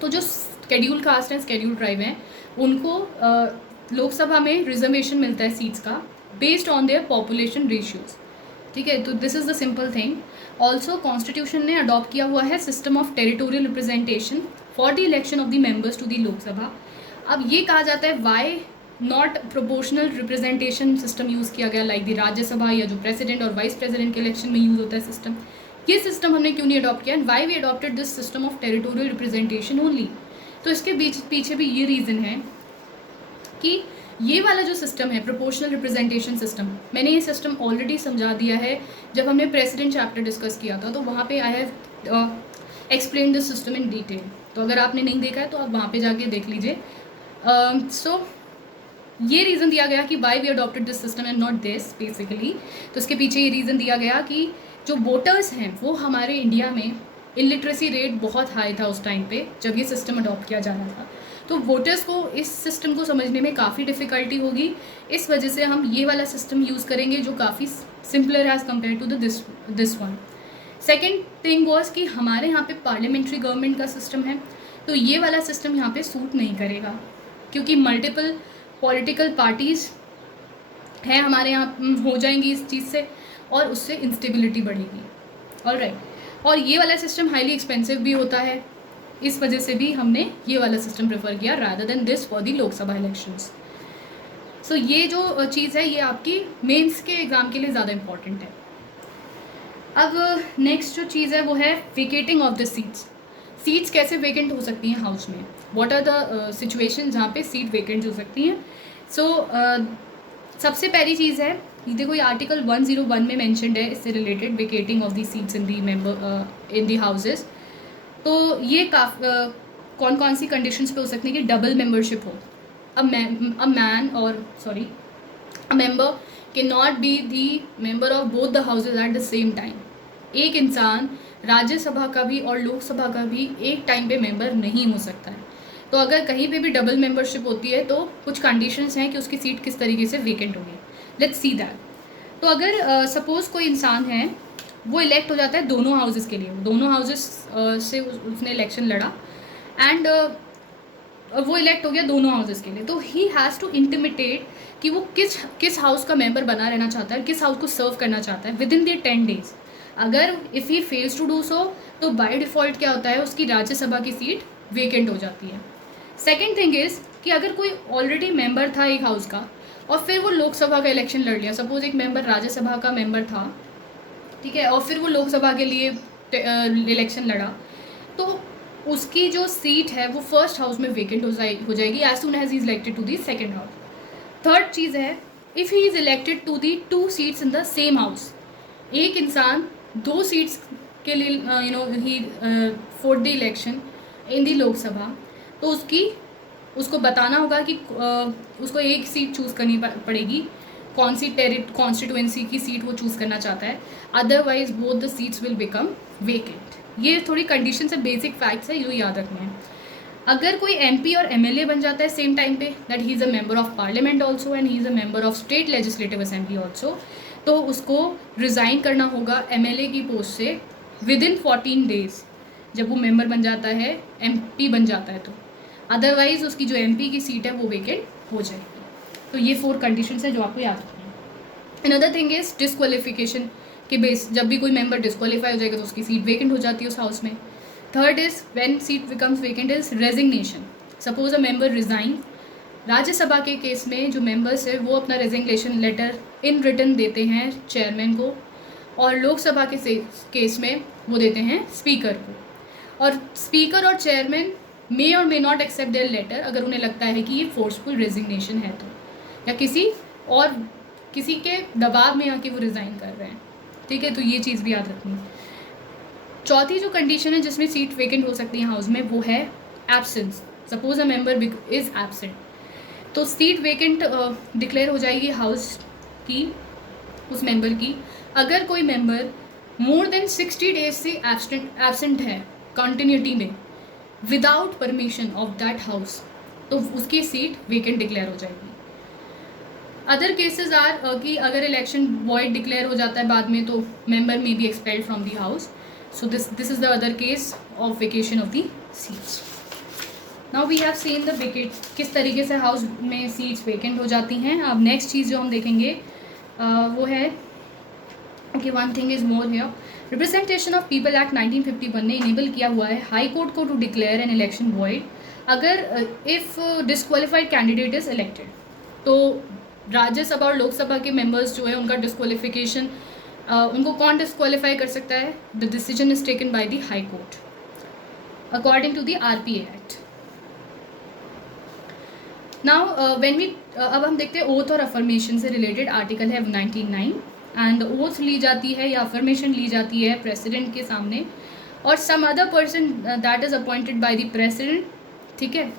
तो जो स्केड्यूल कास्ट हैं, स्केड्यूल ट्राइब हैं, उनको लोकसभा में रिजर्वेशन मिलता है सीट्स का based on their population ratios. ठीक है, तो this is the simple thing. Also constitution ने अडॉप्ट किया हुआ है system of territorial representation for the election of the members to the Lok Sabha. अब ये कहा जाता है why not proportional representation system use किया गया लाइक द राज्यसभा या जो प्रेसिडेंट और वाइस प्रेसिडेंट के इलेक्शन में यूज़ होता है सिस्टम। ये सिस्टम हमने क्यों नहीं अडॉप्ट किया and why we adopted this system of territorial representation only. तो इसके पीछे भी ये रीज़न है कि ये वाला जो सिस्टम है प्रोपोर्शनल रिप्रेजेंटेशन सिस्टम, मैंने ये सिस्टम ऑलरेडी समझा दिया है जब हमने प्रेसिडेंट चैप्टर डिस्कस किया था, तो वहाँ पे I have explain this system in detail. तो अगर आपने नहीं देखा है तो आप वहाँ पे जाके देख लीजिए। सो ये रीज़न दिया गया कि why we adopted this system and not this basically. तो इसके पीछे ये रीज़न दिया गया कि जो वोटर्स हैं वो हमारे इंडिया में इलिटरेसी रेट बहुत हाई था उस टाइम पे जब ये सिस्टम अडॉप्ट किया जा रहा था, तो वोटर्स को इस सिस्टम को समझने में काफ़ी डिफ़िकल्टी होगी। इस वजह से हम ये वाला सिस्टम यूज़ करेंगे जो काफ़ी simpler as compare to this one. Second thing was कि हमारे यहाँ पे पार्लियामेंट्री गवर्नमेंट का सिस्टम है, तो ये वाला सिस्टम यहाँ पे सूट नहीं करेगा क्योंकि मल्टीपल पॉलिटिकल पार्टीज़ हैं हमारे यहाँ हो जाएंगी इस चीज़ से और उससे इंस्टेबिलिटी बढ़ेगी। ऑलराइट, और ये वाला सिस्टम हाईली एक्सपेंसिव भी होता है, इस वजह से भी हमने ये वाला सिस्टम प्रेफर किया rather than this for the Lok Sabha elections. So ये जो चीज़ है ये आपकी मेंस के एग्ज़ाम के लिए ज़्यादा इंपॉर्टेंट है। अब नेक्स्ट जो चीज़ है वो है वेकेटिंग ऑफ द सीट्स। सीट्स कैसे वेकेंट हो सकती हैं हाउस में, व्हाट आर द सिचुएशन जहाँ पे सीट वेकेंट हो सकती हैं। सो सबसे पहली चीज़ है ये देखो, ये आर्टिकल 101 में मैंशनड है इससे related vacating of the seats in the houses. तो ये कौन कौन सी कंडीशंस पे हो सकती है कि डबल मेंबरशिप हो। A member can not be the member of both the houses at the same time. एक इंसान राज्यसभा का भी और लोकसभा का भी एक टाइम पे मेंबर नहीं हो सकता है। तो अगर कहीं पे भी डबल मेंबरशिप होती है तो कुछ कंडीशंस हैं कि उसकी सीट किस तरीके से वेकेंट होगी। Let's see that. तो अगर सपोज़ कोई इंसान है वो इलेक्ट हो जाता है दोनों हाउसेस के लिए, दोनों हाउसेस से उसने इलेक्शन लड़ा एंड वो इलेक्ट हो गया दोनों हाउसेस के लिए, तो ही हैज़ टू इंटिमिटेट कि वो किस हाउस का मेंबर बना रहना चाहता है, किस हाउस को सर्व करना चाहता है विद इन द 10 डेज। अगर if he fails to do so तो बाय डिफ़ॉल्ट क्या होता है, उसकी राज्यसभा की सीट वेकेंट हो जाती है। सेकेंड थिंग इज़ कि अगर कोई ऑलरेडी मेंबर था एक हाउस का और फिर वो लोकसभा का इलेक्शन लड़ लिया, सपोज एक मेंबर राज्यसभा का मेंबर था, ठीक है, और फिर वो लोकसभा के लिए इलेक्शन लड़ा, तो उसकी जो सीट है वो फर्स्ट हाउस में वेकेंट हो जाएगी as soon as he is elected to the second house. Third चीज़ है if he is elected to the 2 seats in the same house. एक इंसान 2 सीट्स के लिए he for the election in the Lok Sabha, तो उसको बताना होगा कि उसको एक सीट चूज़ करनी पड़ेगी, कौन सी कॉन्स्टिट्यूएंसी की सीट वो चूज़ करना चाहता है, otherwise both the seats will become vacant. ये थोड़ी कंडीशन से बेसिक फैक्ट्स है, ये याद रखने हैं। अगर कोई MP और MLA बन जाता है सेम टाइम पे, that he is a member of parliament also and he is a member of state legislative assembly also, तो उसको रिज़ाइन करना होगा MLA की पोस्ट से विद इन 14 डेज जब वो मेंबर बन जाता है, MP बन जाता है तो, अदरवाइज उसकी जो MP की सीट है वो वेकेंट हो जाएगी। तो ये 4 कंडीशंस है जो आपको याद रखनी है। अनदर थिंग इज डिस्क्वालिफिकेशन के बेस, जब भी कोई मेंबर डिस्क्वालीफाई हो जाएगा तो उसकी सीट वेकेंट हो जाती है उस हाउस में। Third is when seat becomes vacant is resignation. Suppose a member resign Rajya Sabha के केस में जो मेंबर्स है वो अपना रेजिग्नेशन लेटर इन रिटन देते हैं चेयरमैन को, और लोकसभा के केस में वो देते हैं स्पीकर को। और स्पीकर और चेयरमैन मे और may not accept their letter अगर उन्हें लगता है कि ये फोर्सफुल रेजिग्नेशन है तो, या किसी के दबाव में आके वो रिज़ाइन कर रहे हैं। ठीक है, तो ये चीज़ भी याद रखनी। चौथी जो कंडीशन है जिसमें सीट वेकेंट हो सकती है हाउस में वो है absence. Suppose a member is absent, तो सीट वेकेंट डिक्लेयर हो जाएगी हाउस की, उस मेंबर की, अगर कोई मेंबर मोर देन 60 डेज से एब्सेंट है कंटिन्यूटी में without permission of that house, तो उसकी सीट वेकेंट डिक्लेयर हो जाएगी। अदर केसेस आर कि अगर इलेक्शन वॉइड डिक्लेयर हो जाता है बाद में तो member may be expelled from the house. So this is the other case of vacation of the seats. Now we have seen the vacate, किस तरीके से हाउस में सीट्स वेकेंट हो जाती हैं। अब नेक्स्ट चीज़ जो हम देखेंगे वो है okay, one thing is more here, representation of people act 1951 ने इनेबल किया हुआ है हाई कोर्ट को to declare an election void अगर if disqualified candidate is elected. तो राज्यसभा और लोकसभा के मेंबर्स जो है उनका डिस्क्वालिफिकेशन, उनको कौन डिस्क्वालीफाई कर सकता है? The decision is taken by the high court according to the RPA act. Now when we अब हम देखते हैं ओथ और अफर्मेशन से रिलेटेड आर्टिकल है 99 एंड ओथ ली जाती है या अफर्मेशन ली जाती है प्रेसिडेंट के सामने और some other person that is appointed by the president. ठीक है,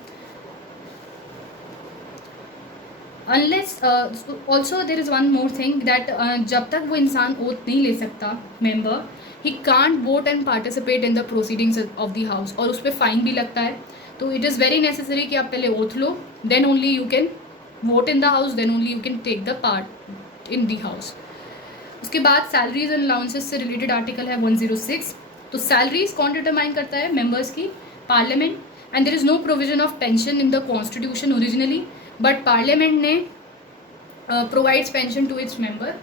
unless also there is one more thing that जब तक वो इंसान ओथ नहीं ले सकता member, he can't vote and participate in the proceedings of the house, और उस पर फाइन भी लगता है। तो इट इज़ वेरी नेसेसरी कि आप पहले ओथ लो, then only you can vote in the house, then only you can take the part in the house. उसके बाद सैलरीज एंड अलाउंसेस से रिलेटेड आर्टिकल है 106। तो सैलरीज कौन डिटरमाइन करता है? मेंबर्स की, parliament. And there is no provision of pension in the constitution originally, but parliament ने provides pension to its member,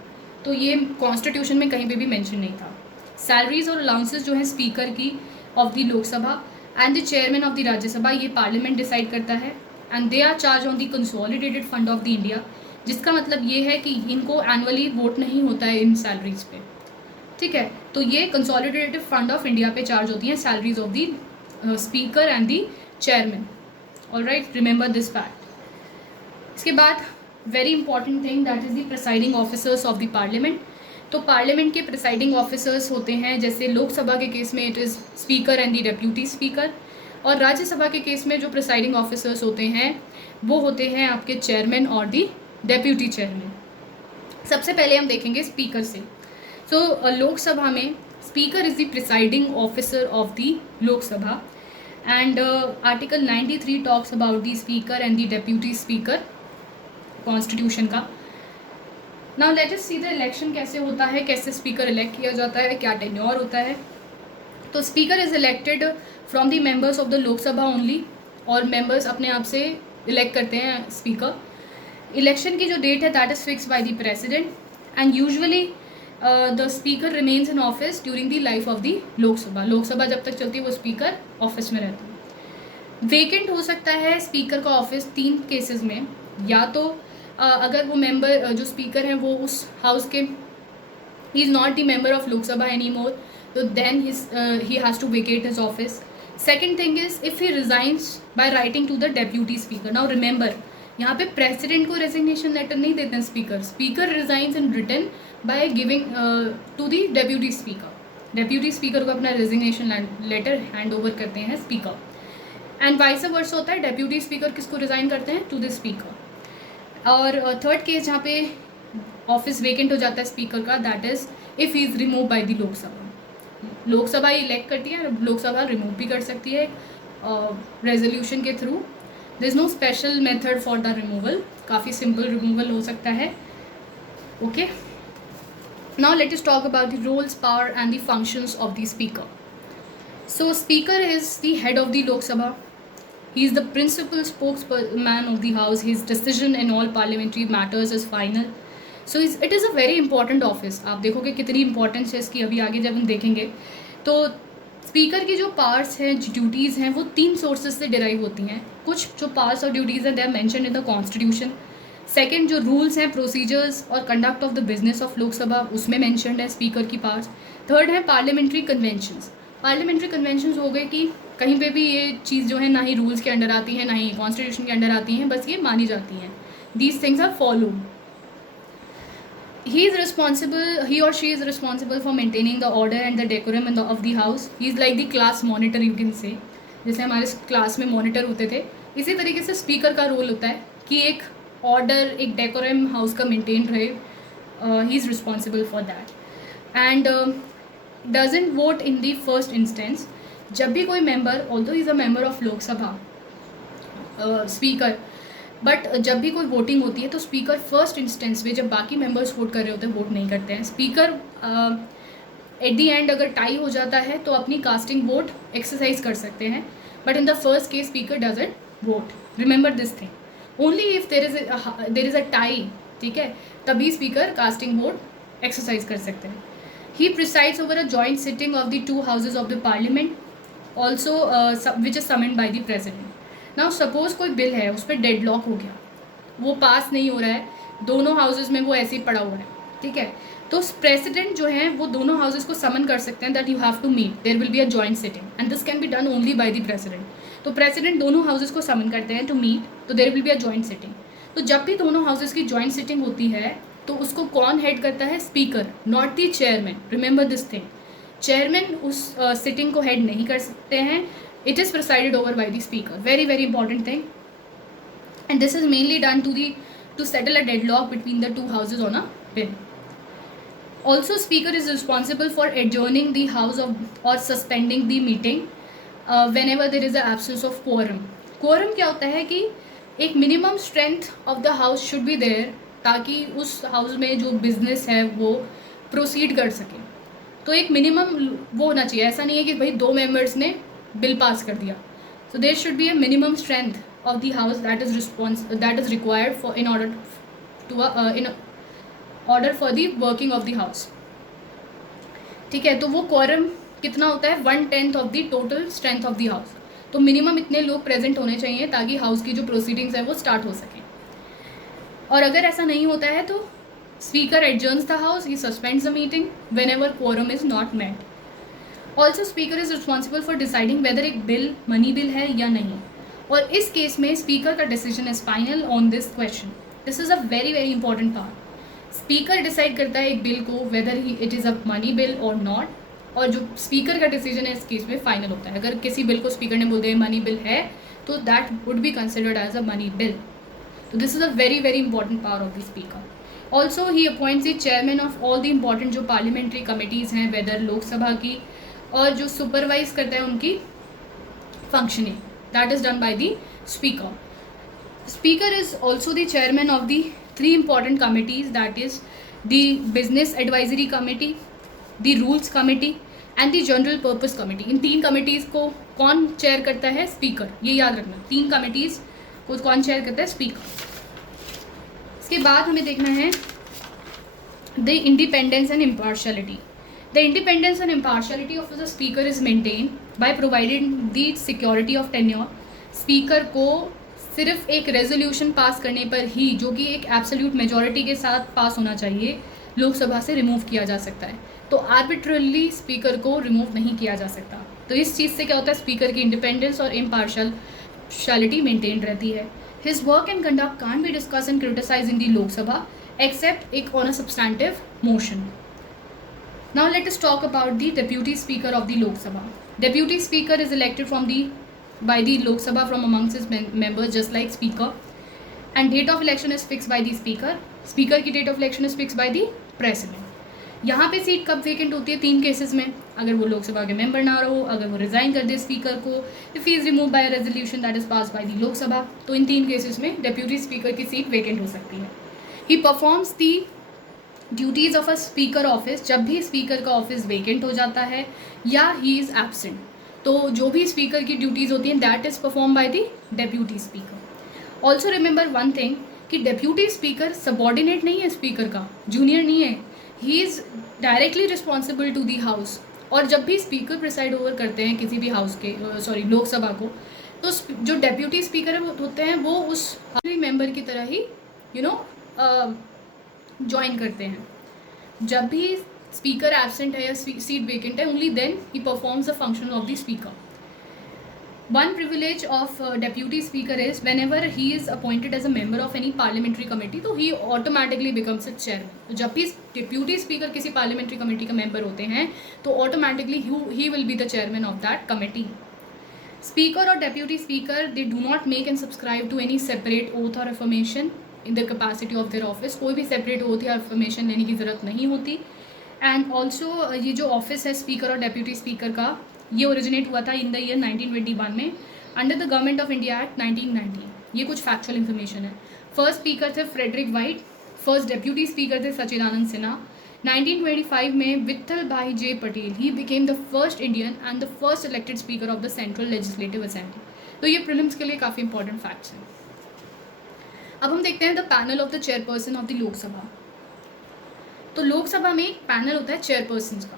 तो ये कॉन्स्टिट्यूशन में कहीं पे भी मेंशन नहीं था। सैलरीज और अलाउंसेस जो है स्पीकर की of the Lok Sabha and the chairman of the Rajya Sabha, ये पार्लियामेंट डिसाइड करता है and they are charge on the consolidated fund of the India, जिसका मतलब ये है कि इनको एनुअली वोट नहीं होता है इन सैलरीज पे। ठीक है, तो ये कंसोलिडेटेड फंड ऑफ इंडिया पे चार्ज होती हैं salaries of the speaker and the chairman. Alright, remember this fact. इसके बाद very important thing that is the presiding officers of the parliament. तो पार्लियामेंट के प्रिसाइडिंग ऑफिसर्स होते हैं, जैसे लोकसभा के केस में it is speaker and the deputy speaker, और राज्यसभा के केस में जो प्रिसाइडिंग ऑफिसर्स होते हैं वो होते हैं आपके चेयरमैन और दी डेप्यूटी चेयरमैन। सबसे पहले हम देखेंगे स्पीकर से। सो लोकसभा में speaker is the presiding officer of the Lok Sabha and article 93 talks about the speaker and the deputy speaker constitution का। Now let us see the election कैसे होता है, कैसे स्पीकर इलेक्ट किया जाता है, क्या टेन्योर होता है। तो speaker is elected from the members of the Lok Sabha only, और मेंबर्स अपने आप से इलेक्ट करते हैं स्पीकर। इलेक्शन की जो डेट है that is fix by the president and usually the speaker remains in office during the life of the Lok Sabha. Lok Sabha जब तक चलती है वो स्पीकर ऑफिस में रहता है। वेकेंट हो सकता है स्पीकर का ऑफिस 3 केसेस में, या तो अगर वो मेंबर जो स्पीकर हैं वो उस हाउस के he is not the member of Lok Sabha any more, तो then he has to vacate his office. Second thing is if he resigns by writing to the deputy speaker. Now remember, यहाँ पे president को resignation letter नहीं देते हैं speaker, speaker resigns in written by giving to the deputy speaker. Deputy speaker को अपना resignation letter hand over करते हैं स्पीकर, एंड वाइस वर्सा होता है, डेप्यूटी स्पीकर किसको रिजाइन करते हैं? To the speaker. और थर्ड केस जहाँ पे ऑफिस वेकेंट हो जाता है स्पीकर का, that is if he is remove by the Lok Sabha. Lok Sabha elect करती है, लोकसभा रिमूव भी कर सकती है रेजोल्यूशन के थ्रू। There is no special method for the removal, काफ़ी सिंपल रिमूवल हो सकता है। Okay, now let us talk about the roles, power and the functions of the speaker. So speaker is the head of the Lok Sabha. He is the principal spokesman of the house. His decision in all parliamentary matters is final. So it is a very important office. आप देखोगे कितनी importance है इसकी अभी आगे जब हम देखेंगे। तो स्पीकर की जो पावर्स हैं, ड्यूटीज़ हैं, वो 3 सोर्सेज से डिराइव होती हैं। कुछ जो पावर्स और ड्यूटीज़ हैं they are mentioned in the constitution. Second, जो रूल्स हैं, प्रोसीजर्स और conduct of the business of Lok Sabha, उसमें मेंशन्ड है स्पीकर की पावर्स। थर्ड है पार्लियामेंट्री कन्वेंशंस। पार्लियामेंट्री कन्वेंशंस हो गए कि कहीं पे भी ये चीज़ जो है ना ही रूल्स के अंडर आती है ना ही कॉन्स्टिट्यूशन के अंडर आती हैं, बस ये मानी जाती हैं। These things are followed. he or she is responsible for maintaining the order and the decorum of the house. He is like the class monitor, you can say. जैसे हमारे क्लास में मॉनिटर होते थे, इसी तरीके से स्पीकर का role होता है कि एक ऑर्डर, एक डेकोरम हाउस का मेंटेन रहे. He is responsible for that and doesn't vote in the first instance. जब भी कोई member, although is a member of Lok Sabha speaker, but जब भी कोई वोटिंग होती है तो स्पीकर फर्स्ट इंस्टेंस में, जब बाकी मेंबर्स वोट कर रहे होते हैं, वोट नहीं करते हैं. स्पीकर एट दी एंड अगर टाई हो जाता है तो अपनी कास्टिंग वोट एक्सरसाइज कर सकते हैं, but in the first case speaker doesn't vote. Remember this thing. Only if there is a tie, ठीक है, तभी स्पीकर कास्टिंग वोट एक्सरसाइज कर सकते हैं. He presides over a joint sitting of the two houses of the parliament also which is summoned by the president. Now suppose कोई bill है, उस पर डेडलॉक हो गया, वो पास नहीं हो रहा है, दोनों हाउसेज में वो ऐसे ही पड़ा हुआ है, ठीक है, तो प्रेसिडेंट जो है वो दोनों हाउसेज को समन कर सकते हैं that you have to meet, there will be a joint sitting and this can be done only by the president. तो प्रेसिडेंट दोनों हाउसेज को समन करते हैं टू मीट, तो there will be a joint sitting. तो जब भी दोनों हाउसेज की जॉइंट सिटिंग होती है तो उसको कौन हेड करता है? Speaker, not the chairman. Remember this thing. Chairman उस सिटिंग को हेड नहीं कर सकते हैं. It is presided over by the speaker. Very, very important thing. And this is mainly done to settle a deadlock between the two houses on a bill. Also, speaker is responsible for adjourning the house or suspending the meeting whenever there is a absence of quorum. Quorum क्या होता है कि एक minimum strength of the house should be there ताकि उस house में जो business है वो प्रोसीड कर सके. तो एक मिनिमम वो होना चाहिए. ऐसा नहीं है कि भाई 2 मेंबर्स ने बिल पास कर दिया. So there should be a minimum strength of the house that is required for in order for the working of the house. ठीक है, तो वो क्वारम कितना होता है? 1/10 of the total strength of the house. तो मिनिमम इतने लोग प्रेजेंट होने चाहिए ताकि हाउस की जो प्रोसीडिंग्स है वो स्टार्ट हो सके. और अगर ऐसा नहीं होता है तो speaker adjourns the house, he suspends the meeting whenever quorum is not met. Also speaker is responsible for deciding whether एक बिल मनी बिल है या नहीं, और इस केस में स्पीकर का decision is final on this question. This is a very very important part. Speaker decide करता है एक बिल को whether it is a money bill और नॉट, और जो स्पीकर का डिसीजन है इस केस में फाइनल होता है. अगर किसी बिल को स्पीकर ने बोल दिया मनी बिल है तो that would be considered as a money bill. तो this is a very very important power of the speaker. Also he appoints the chairman of all the important जो parliamentary committees हैं, whether Lok Sabha की, और जो supervise करता है उनकी functioning, that is done by the speaker. Speaker is also the chairman of the 3 important committees, that is the business advisory committee, the rules committee and the general purpose committee. In 3 committees को कौन chair करता है? Speaker. ये याद रखना, 3 committees को कौन chair करता है? स्पीकर. इसके बाद हमें देखना है the independence and impartiality. The independence and impartiality of the speaker is maintained by providing the security of tenure. Speaker को सिर्फ एक रेजोल्यूशन पास करने पर ही, जो कि एक एब्सोल्यूट मेजॉरिटी के साथ पास होना चाहिए, लोकसभा से रिमूव किया जा सकता है. तो आर्बिट्रली स्पीकर को रिमूव नहीं किया जा सकता. तो इस चीज़ से क्या होता है? स्पीकर की इंडिपेंडेंस और इम्पार्शलिटी मेंटेन रहती है. His work and conduct can't be discuss and criticize in the Lok Sabha except एक on a substantive motion. Now let us talk about the Deputy Speaker of the Lok Sabha. Deputy Speaker is elected by the Lok Sabha from amongst its members just like Speaker, and date of election is fixed by the Speaker. Speaker की date of election is fixed by the President. यहाँ पे seat कब vacant होती है? 3 cases में. अगर वो लोकसभा के मेंबर ना रहो, अगर वो रिजाइन कर दे स्पीकर को, if he is remove by resolution that is pass bye the Lok Sabha, तो इन 3 केसेस में डेप्यूटी स्पीकर की सीट वेकेंट हो सकती है. He performs the duties of a speaker office. जब भी स्पीकर का ऑफिस वेकेंट हो जाता है या ही इज़ एब्सेंट, तो जो भी स्पीकर की ड्यूटीज़ होती हैं that is perform by the deputy speaker. Also remember one thing कि डेप्यूटी स्पीकर सबॉर्डिनेट नहीं है स्पीकर का, जूनियर नहीं है. He is directly responsible to the house. और जब भी स्पीकर प्रिसाइड ओवर करते हैं किसी भी हाउस के लोकसभा को, तो जो डेप्यूटी स्पीकर होते हैं वो उस मेंबर की तरह ही ज्वाइन करते हैं. जब भी स्पीकर एब्सेंट है या सीट वेकेंट है, only then he performs the function of the speaker. One privilege of deputy speaker is whenever he is appointed as a member of any parliamentary committee, तो he automatically becomes a chairman. तो जब भी deputy speaker किसी parliamentary committee का member होते हैं तो automatically he will be the chairman of that committee. Speaker or deputy speaker, they do not make and subscribe to any separate oath or affirmation in the capacity of their office. कोई भी separate oath या affirmation लेने की ज़रूरत नहीं होती. And also ये जो ऑफिस है स्पीकर और डेप्यूटी स्पीकर का, ये ओरिजिनेट हुआ था इन द ईयर 1921 में under the government of India act 1990. ये कुछ फैक्चुअल इन्फॉर्मेशन है. फर्स्ट स्पीकर थे Frederick Whyte, first deputy speaker थे सचिदानंद सिन्हा. 1925 में Vithalbhai J Patel, he became the first Indian and the first elected speaker of the central legislative assembly. तो ये prelims के लिए काफ़ी इंपॉर्टेंट फैक्ट्स हैं. अब हम देखते हैं the panel of the chairperson of the Lok Sabha. तो लोकसभा में एक पैनल होता है चेयरपर्सन का,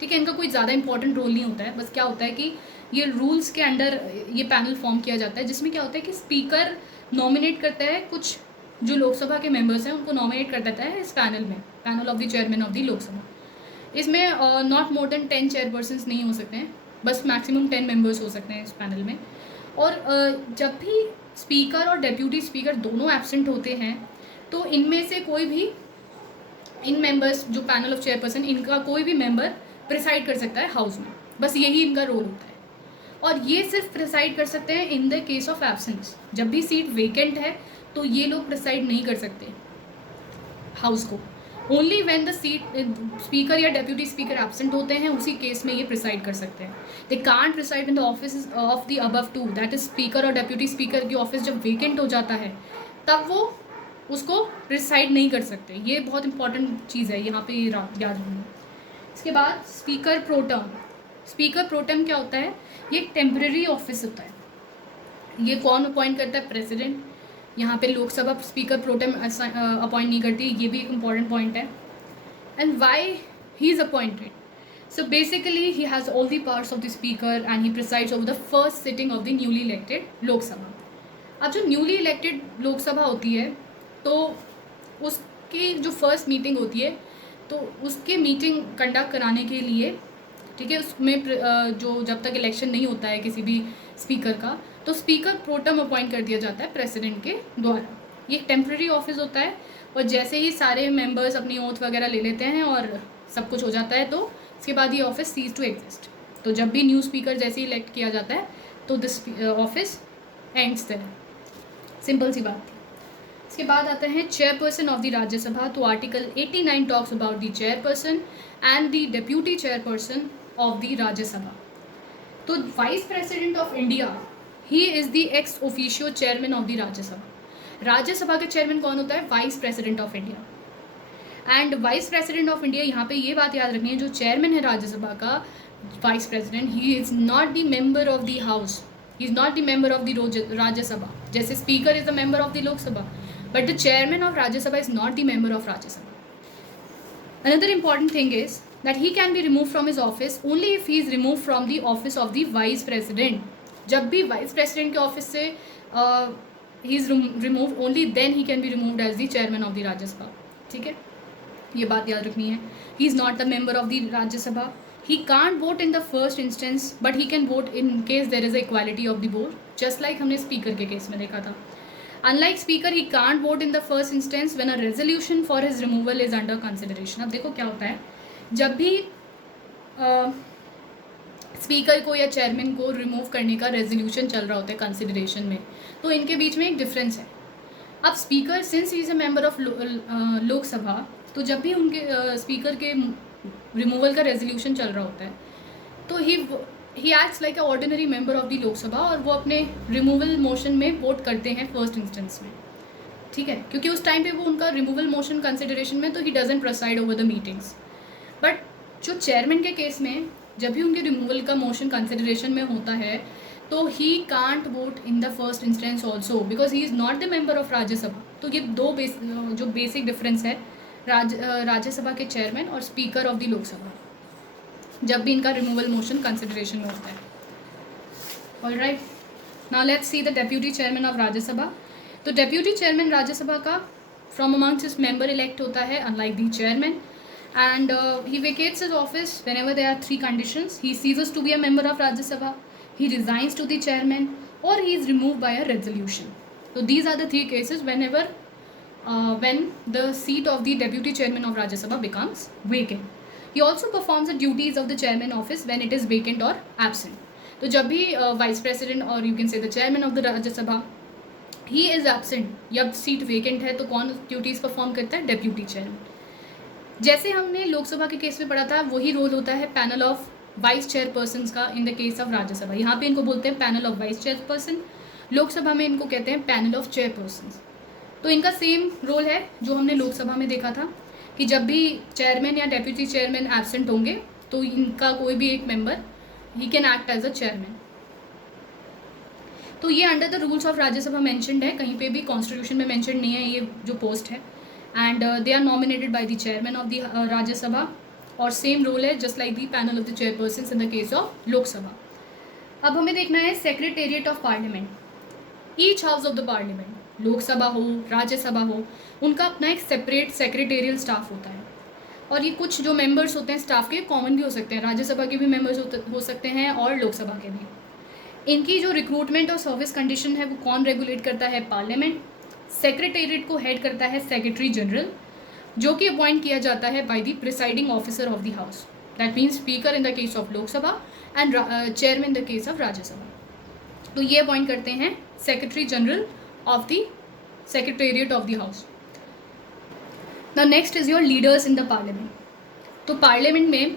ठीक है. इनका कोई ज़्यादा इंपॉर्टेंट रोल नहीं होता है. बस क्या होता है कि ये रूल्स के अंडर ये पैनल फॉर्म किया जाता है, जिसमें क्या होता है कि स्पीकर नॉमिनेट करता है कुछ जो लोकसभा के मेंबर्स हैं, उनको नॉमिनेट कर देता है इस पैनल में, panel of the chairman of the Lok Sabha. इसमें नॉट मोर देन 10 चेयरपर्सन्स नहीं हो सकते हैं, बस मैक्सिमम 10 मेंबर्स हो सकते हैं इस पैनल में. और जब भी स्पीकर और डेप्यूटी स्पीकर दोनों एब्सेंट होते हैं तो इनमें से कोई भी इन मेंबर्स, जो पैनल ऑफ चेयरपर्सन, इनका कोई भी मेंबर प्रिसाइड कर सकता है हाउस में. बस यही इनका रोल होता है. और ये सिर्फ प्रिसाइड कर सकते हैं इन द केस ऑफ एब्सेंस. जब भी सीट वेकेंट है तो ये लोग प्रिसाइड नहीं कर सकते हाउस को. Only when the seat speaker या डेप्यूटी स्पीकर एब्सेंट होते हैं, उसी केस में ये प्रिसाइड कर सकते हैं. They can't preside in the office of the above two, that is speaker और डेप्यूटी स्पीकर की ऑफिस जब वेकेंट हो जाता है तब वो उसको प्रिसाइड नहीं कर सकते. ये बहुत इंपॉर्टेंट चीज़ है, यहाँ पे याद रखना. इसके बाद स्पीकर प्रोटम. स्पीकर प्रोटम क्या होता है? ये एक टेम्परेरी ऑफिस होता है. ये कौन अपॉइंट करता है? प्रेसिडेंट. यहाँ पे लोकसभा स्पीकर प्रोटम अपॉइंट नहीं करती, ये भी एक इम्पॉर्टेंट पॉइंट है. And Y he is appointed? So basically he has all the powers of the speaker and he presides over the first sitting of the newly elected Lok Sabha. अब जो newly elected Lok Sabha होती है तो उसकी जो फर्स्ट मीटिंग होती है, तो उसके मीटिंग कंडक्ट कराने के लिए, ठीक है, उसमें जो जब तक इलेक्शन नहीं होता है किसी भी स्पीकर का, तो स्पीकर प्रोटम अपॉइंट कर दिया जाता है प्रेसिडेंट के द्वारा. ये एक टेम्प्रेरी ऑफिस होता है और जैसे ही सारे मेंबर्स अपनी ओथ वगैरह ले लेते हैं और सब कुछ हो जाता है तो इसके बाद ये ऑफिस सीज टू एग्जिस्ट. तो जब भी न्यू स्पीकर जैसे ही इलेक्ट किया जाता है तो this office ends there. Simple सी बात थी. इसके बाद आता है चेयरपर्सन ऑफ द राज्यसभा. तो article 89 talks about the chairperson and the deputy chairperson of the Rajya Sabha. तो vice president of India, he is the ex officio chairman of the Rajya Sabha. Rajya Sabha के चेयरमैन कौन होता है? Vice president of India. And vice president of India, यहाँ पे ये बात याद रखनी है, जो चेयरमैन है राज्यसभा का, vice president, he is not the member of the house, he is not the member of the Rajya Sabha. जैसे speaker is the member of the Lok Sabha, but the chairman of Rajya Sabha is not the member of Rajya Sabha. Another important thing is that he can be removed from his office only if he is removed from the office of the vice president. जब भी vice president के office से he is removed, only then he can be removed as the chairman of the Rajya Sabha. ठीक है, ये बात याद रखनी है. He is not the member of the Rajya Sabha. He can't vote in the first instance, but he can vote in case there is a equality of the vote, just like हमने speaker के case में देखा था. Unlike speaker, he can't vote in the first instance when a resolution for his removal is under consideration. अब देखो क्या होता है, जब भी स्पीकर को या चेयरमैन को रिमूव करने का रेजोल्यूशन चल रहा होता है कंसिडरेशन में, तो इनके बीच में एक डिफरेंस है. अब speaker, since he is a member of Lok Sabha, तो जब भी उनके स्पीकर के रिमूवल का रेजोल्यूशन चल रहा होता है तो he acts like a ordinary member of the Lok Sabha, और वो अपने रिमूवल मोशन में वोट करते हैं फर्स्ट इंस्टेंस में. ठीक है, क्योंकि उस टाइम पे वो उनका रिमूवल मोशन कंसिडरेशन में, तो he doesn't proceed over the meetings. But जो चेयरमैन के केस में, जब भी उनके रिमूवल का मोशन कंसिडरेशन में होता है तो ही can't vote in the first instance also because he is not the member of Rajya Sabha. तो ये दो जो बेसिक डिफरेंस है राज्यसभा के चेयरमैन और स्पीकर ऑफ द लोकसभा, जब भी इनका रिमूवल मोशन कंसिडरेशन में होता है. Alright, Now let's see the deputy chairman of Rajya Sabha. तो deputy chairman राज्य सभा का from amongst his member elect होता है, unlike the chairman, and he vacates his office whenever there are three conditions. He ceases to be a member of Rajya Sabha, he resigns to the chairman, or he is removed by a resolution. So these are the three cases whenever when the seat of the deputy chairman of Rajya Sabha becomes vacant. He also performs the duties of the chairman office when it is vacant or absent. तो जब भी vice president और you can say the chairman of the Rajya Sabha he is absent या seat vacant है तो कौन duties perform करता है? Deputy chairman. जैसे हमने लोकसभा के केस में पढ़ा था वही रोल होता है पैनल ऑफ वाइस चेयरपर्सन का इन द केस ऑफ राज्यसभा। यहाँ पे इनको बोलते हैं panel of vice chairperson, Lok Sabha में इनको कहते हैं पैनल ऑफ चेयरपर्सन। तो इनका सेम रोल है जो हमने लोकसभा में देखा था कि जब भी चेयरमैन या डेप्यूटी चेयरमैन एब्सेंट होंगे तो इनका कोई भी एक मेंबर ही can act as a chairman. तो ये under the rules of Rajya Sabha mentioned है, कहीं पे भी कॉन्स्टिट्यूशन में मेंशन नहीं है ये जो पोस्ट है, and they are nominated by the chairman of the Rajya Sabha और सेम रोल है just like the panel of the chairperson in the case of Lok Sabha. अब हमें देखना है secretariat of parliament. Each house of the parliament, Lok Sabha हो राज्यसभा हो, उनका अपना एक सेपरेट सेक्रेटेरियल स्टाफ होता है और ये कुछ जो मेंबर्स होते हैं स्टाफ के कॉमन भी हो सकते हैं, राज्यसभा के भी मेंबर्स हो सकते हैं और लोकसभा के भी। इनकी जो रिक्रूटमेंट और सर्विस कंडीशन है वो कौन रेगुलेट करता है? पार्लियामेंट। सेक्रेटेरिएट को हेड करता है सेक्रेटरी जनरल जो कि अपॉइंट किया जाता है by the presiding officer of the house, that means speaker in the case of Lok Sabha and chairman in the case of Rajya Sabha. तो ये अपॉइंट करते हैं secretary general of the secretariat of the house. The next is your leaders in the parliament. तो parliament में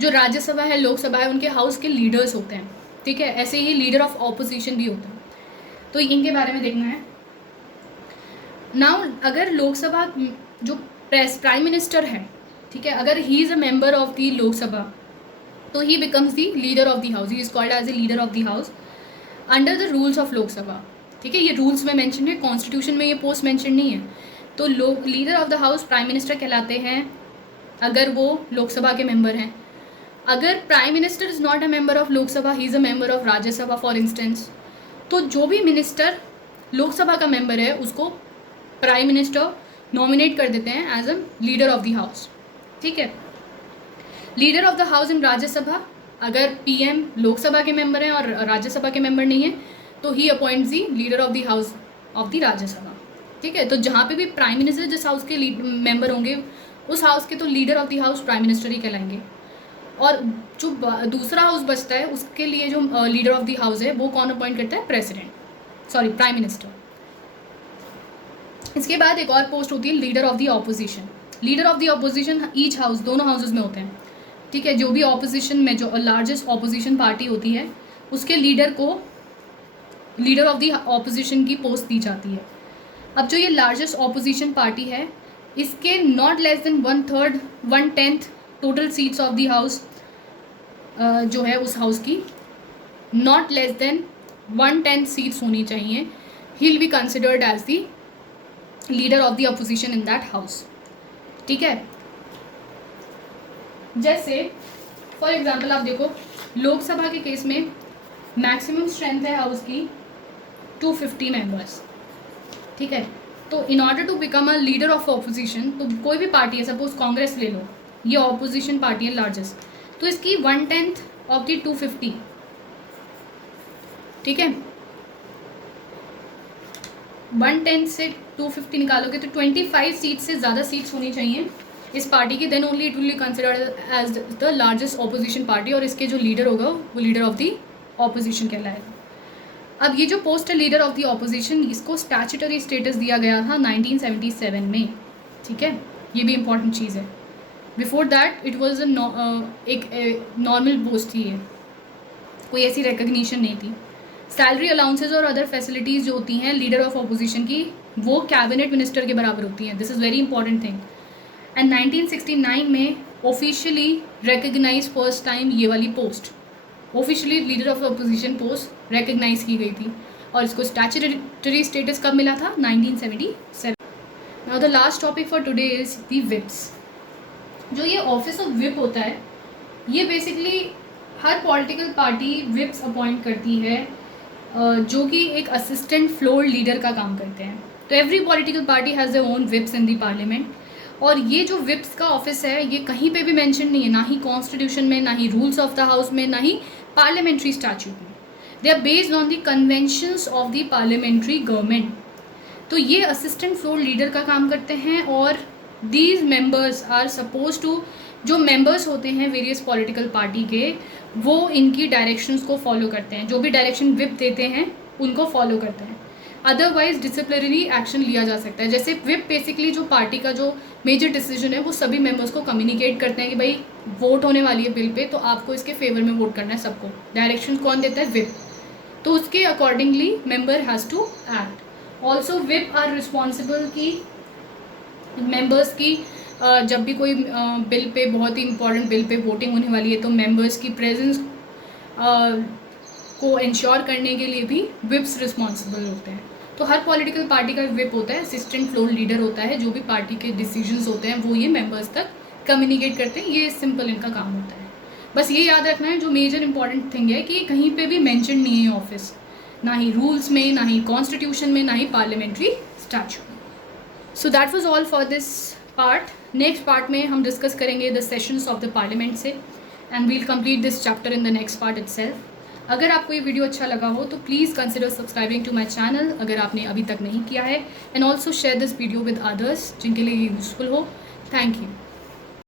जो राज्यसभा है लोकसभा है उनके हाउस के लीडर्स होते हैं, ठीक है। ऐसे ही लीडर ऑफ ऑपोजिशन भी होता है, तो इनके बारे में देखना है। नाउ अगर लोकसभा जो प्राइम मिनिस्टर है, ठीक है, अगर he is a member of the Lok Sabha तो he becomes the leader of the house, he is called as a leader of the house under the rules of Lok Sabha, ठीक है। ये रूल्स में मेंशन है, कॉन्स्टिट्यूशन में ये पोस्ट मेंशन नहीं है। तो leader of the house prime minister कहलाते हैं अगर वो लोकसभा के मेंबर हैं। अगर prime minister is not a member of Lok Sabha, he is a member of Rajya Sabha for instance, तो जो भी मिनिस्टर लोकसभा का मेंबर है उसको प्राइम मिनिस्टर नॉमिनेट कर देते हैं as a leader of the house, ठीक है। Leader of the house in Rajya Sabha, अगर पीएम लोकसभा के मेंबर हैं और राज्यसभा के मेंबर नहीं है तो he appoints the leader of the house of the Rajya Sabha, ठीक है। तो जहाँ पे भी प्राइम मिनिस्टर जिस हाउस के मेंबर होंगे उस हाउस के तो leader of the house prime minister ही कहलाएंगे, और जो दूसरा हाउस बचता है उसके लिए जो लीडर ऑफ द हाउस है वो कौन अपॉइंट करता है? Prime minister. इसके बाद एक और पोस्ट होती है leader of the opposition. Leader of the opposition each house, दोनों हाउसेज में होते हैं, ठीक है। जो भी ऑपोजिशन में जो लार्जेस्ट ऑपोजिशन पार्टी होती है उसके लीडर को लीडर ऑफ द ऑपोजिशन की पोस्ट दी जाती है। अब जो ये लार्जेस्ट ऑपोजिशन पार्टी है इसके not less than 1/3 1/10 total seats of the house जो है उस हाउस की नॉट लेस देन 1/10 सीट्स होनी चाहिए। He will be considered as the leader of the opposition in that house, ठीक है। जैसे फॉर एग्जांपल आप देखो लोकसभा के केस में मैक्सिमम स्ट्रेंथ है हाउस की 250 मेंबर्स, ठीक है। तो in order to become a leader of opposition, तो कोई भी पार्टी है, सपोज कांग्रेस ले लो, ये ऑपोजिशन पार्टी है लार्जेस्ट, तो इसकी 1/10 ऑफ द 250, ठीक है। 1/10 से 250 निकालोगे तो 25 सीट से ज़्यादा सीट्स होनी चाहिए इस पार्टी की, then only it will be considered as the largest opposition party, और इसके जो लीडर होगा वो लीडर ऑफ द ऑपोजिशन कहलाएगा। अब ये जो पोस्ट है लीडर ऑफ द ऑपोजिशन, इसको स्टैच्यूटरी स्टेटस दिया गया था 1977 में, ठीक है। ये भी इंपॉर्टेंट चीज़ है। बिफोर दैट इट वॉज एक नॉर्मल पोस्ट थी, ये कोई ऐसी रिकग्निशन नहीं थी। सैलरी अलाउंसेज और अदर फैसिलिटीज़ जो होती हैं लीडर ऑफ ऑपोजिशन की वो कैबिनेट मिनिस्टर के बराबर होती हैं। This is very important thing. And 1969 में ऑफिशियली रिकग्नाइज फर्स्ट टाइम ये वाली post, officially leader of opposition post recognise की गई थी, और इसको स्टैच्यूटरी स्टेटस कब मिला था? 1977। Now the last topic for today is the whips. जो ये ऑफिस ऑफ विप होता है ये बेसिकली हर पॉलिटिकल पार्टी विप्स अपॉइंट करती है जो कि एक असिस्टेंट फ्लोर लीडर का काम करते हैं। तो every political party has their own chips in the parliament, और ये जो विप्स का ऑफिस है ये कहीं पे भी मेंशन नहीं है, ना ही कॉन्स्टिट्यूशन में, ना ही रूल्स ऑफ द हाउस में, ना ही पार्लियामेंट्री स्टैट्यूट में। They are based on the conventions of the parliamentary government. तो ये असिस्टेंट फ्लोर लीडर का काम करते हैं, और these members are suppose to, जो मेंबर्स होते हैं वेरियस पॉलिटिकल पार्टी के, वो इनकी डायरेक्शंस को फॉलो करते हैं, जो भी डायरेक्शन विप देते हैं उनको फॉलो करते हैं। अदरवाइज डिसिप्लिनरी एक्शन लिया जा सकता है। जैसे विप बेसिकली जो पार्टी का जो मेजर डिसीजन है वो सभी मेंबर्स को कम्युनिकेट करते हैं कि भाई वोट होने वाली है बिल पे, तो आपको इसके फेवर में वोट करना है सबको। डायरेक्शन कौन देता है? विप। तो उसके accordingly member has to act. Also whip are responsible कि मेंबर्स की जब भी कोई बिल पे, बहुत ही इंपॉर्टेंट बिल पे वोटिंग होने वाली है, तो मेंबर्स की प्रेजेंस को इंश्योर करने के लिए भी विप्स रिस्पॉन्सिबल होते हैं। तो हर पॉलिटिकल पार्टी का विप होता है, असिस्टेंट फ्लोर लीडर होता है, जो भी पार्टी के डिसीजंस होते हैं वो ये मेंबर्स तक कम्युनिकेट करते हैं। ये सिंपल इनका काम होता है। बस ये याद रखना है, जो मेजर इंपॉर्टेंट थिंग है कि कहीं पे भी मेंशन नहीं है ऑफिस, ना ही रूल्स में, ना ही कॉन्स्टिट्यूशन में, ना ही पार्लियामेंट्री स्टैट्यूट में। So that was all for this part. Next part में हम डिस्कस करेंगे the sessions of the parliament से, and we'll complete this chapter in the next part itself. अगर आपको ये वीडियो अच्छा लगा हो तो please consider subscribing to my channel अगर आपने अभी तक नहीं किया है, and also share this video with others जिनके लिए ये यूज़फुल हो। Thank you.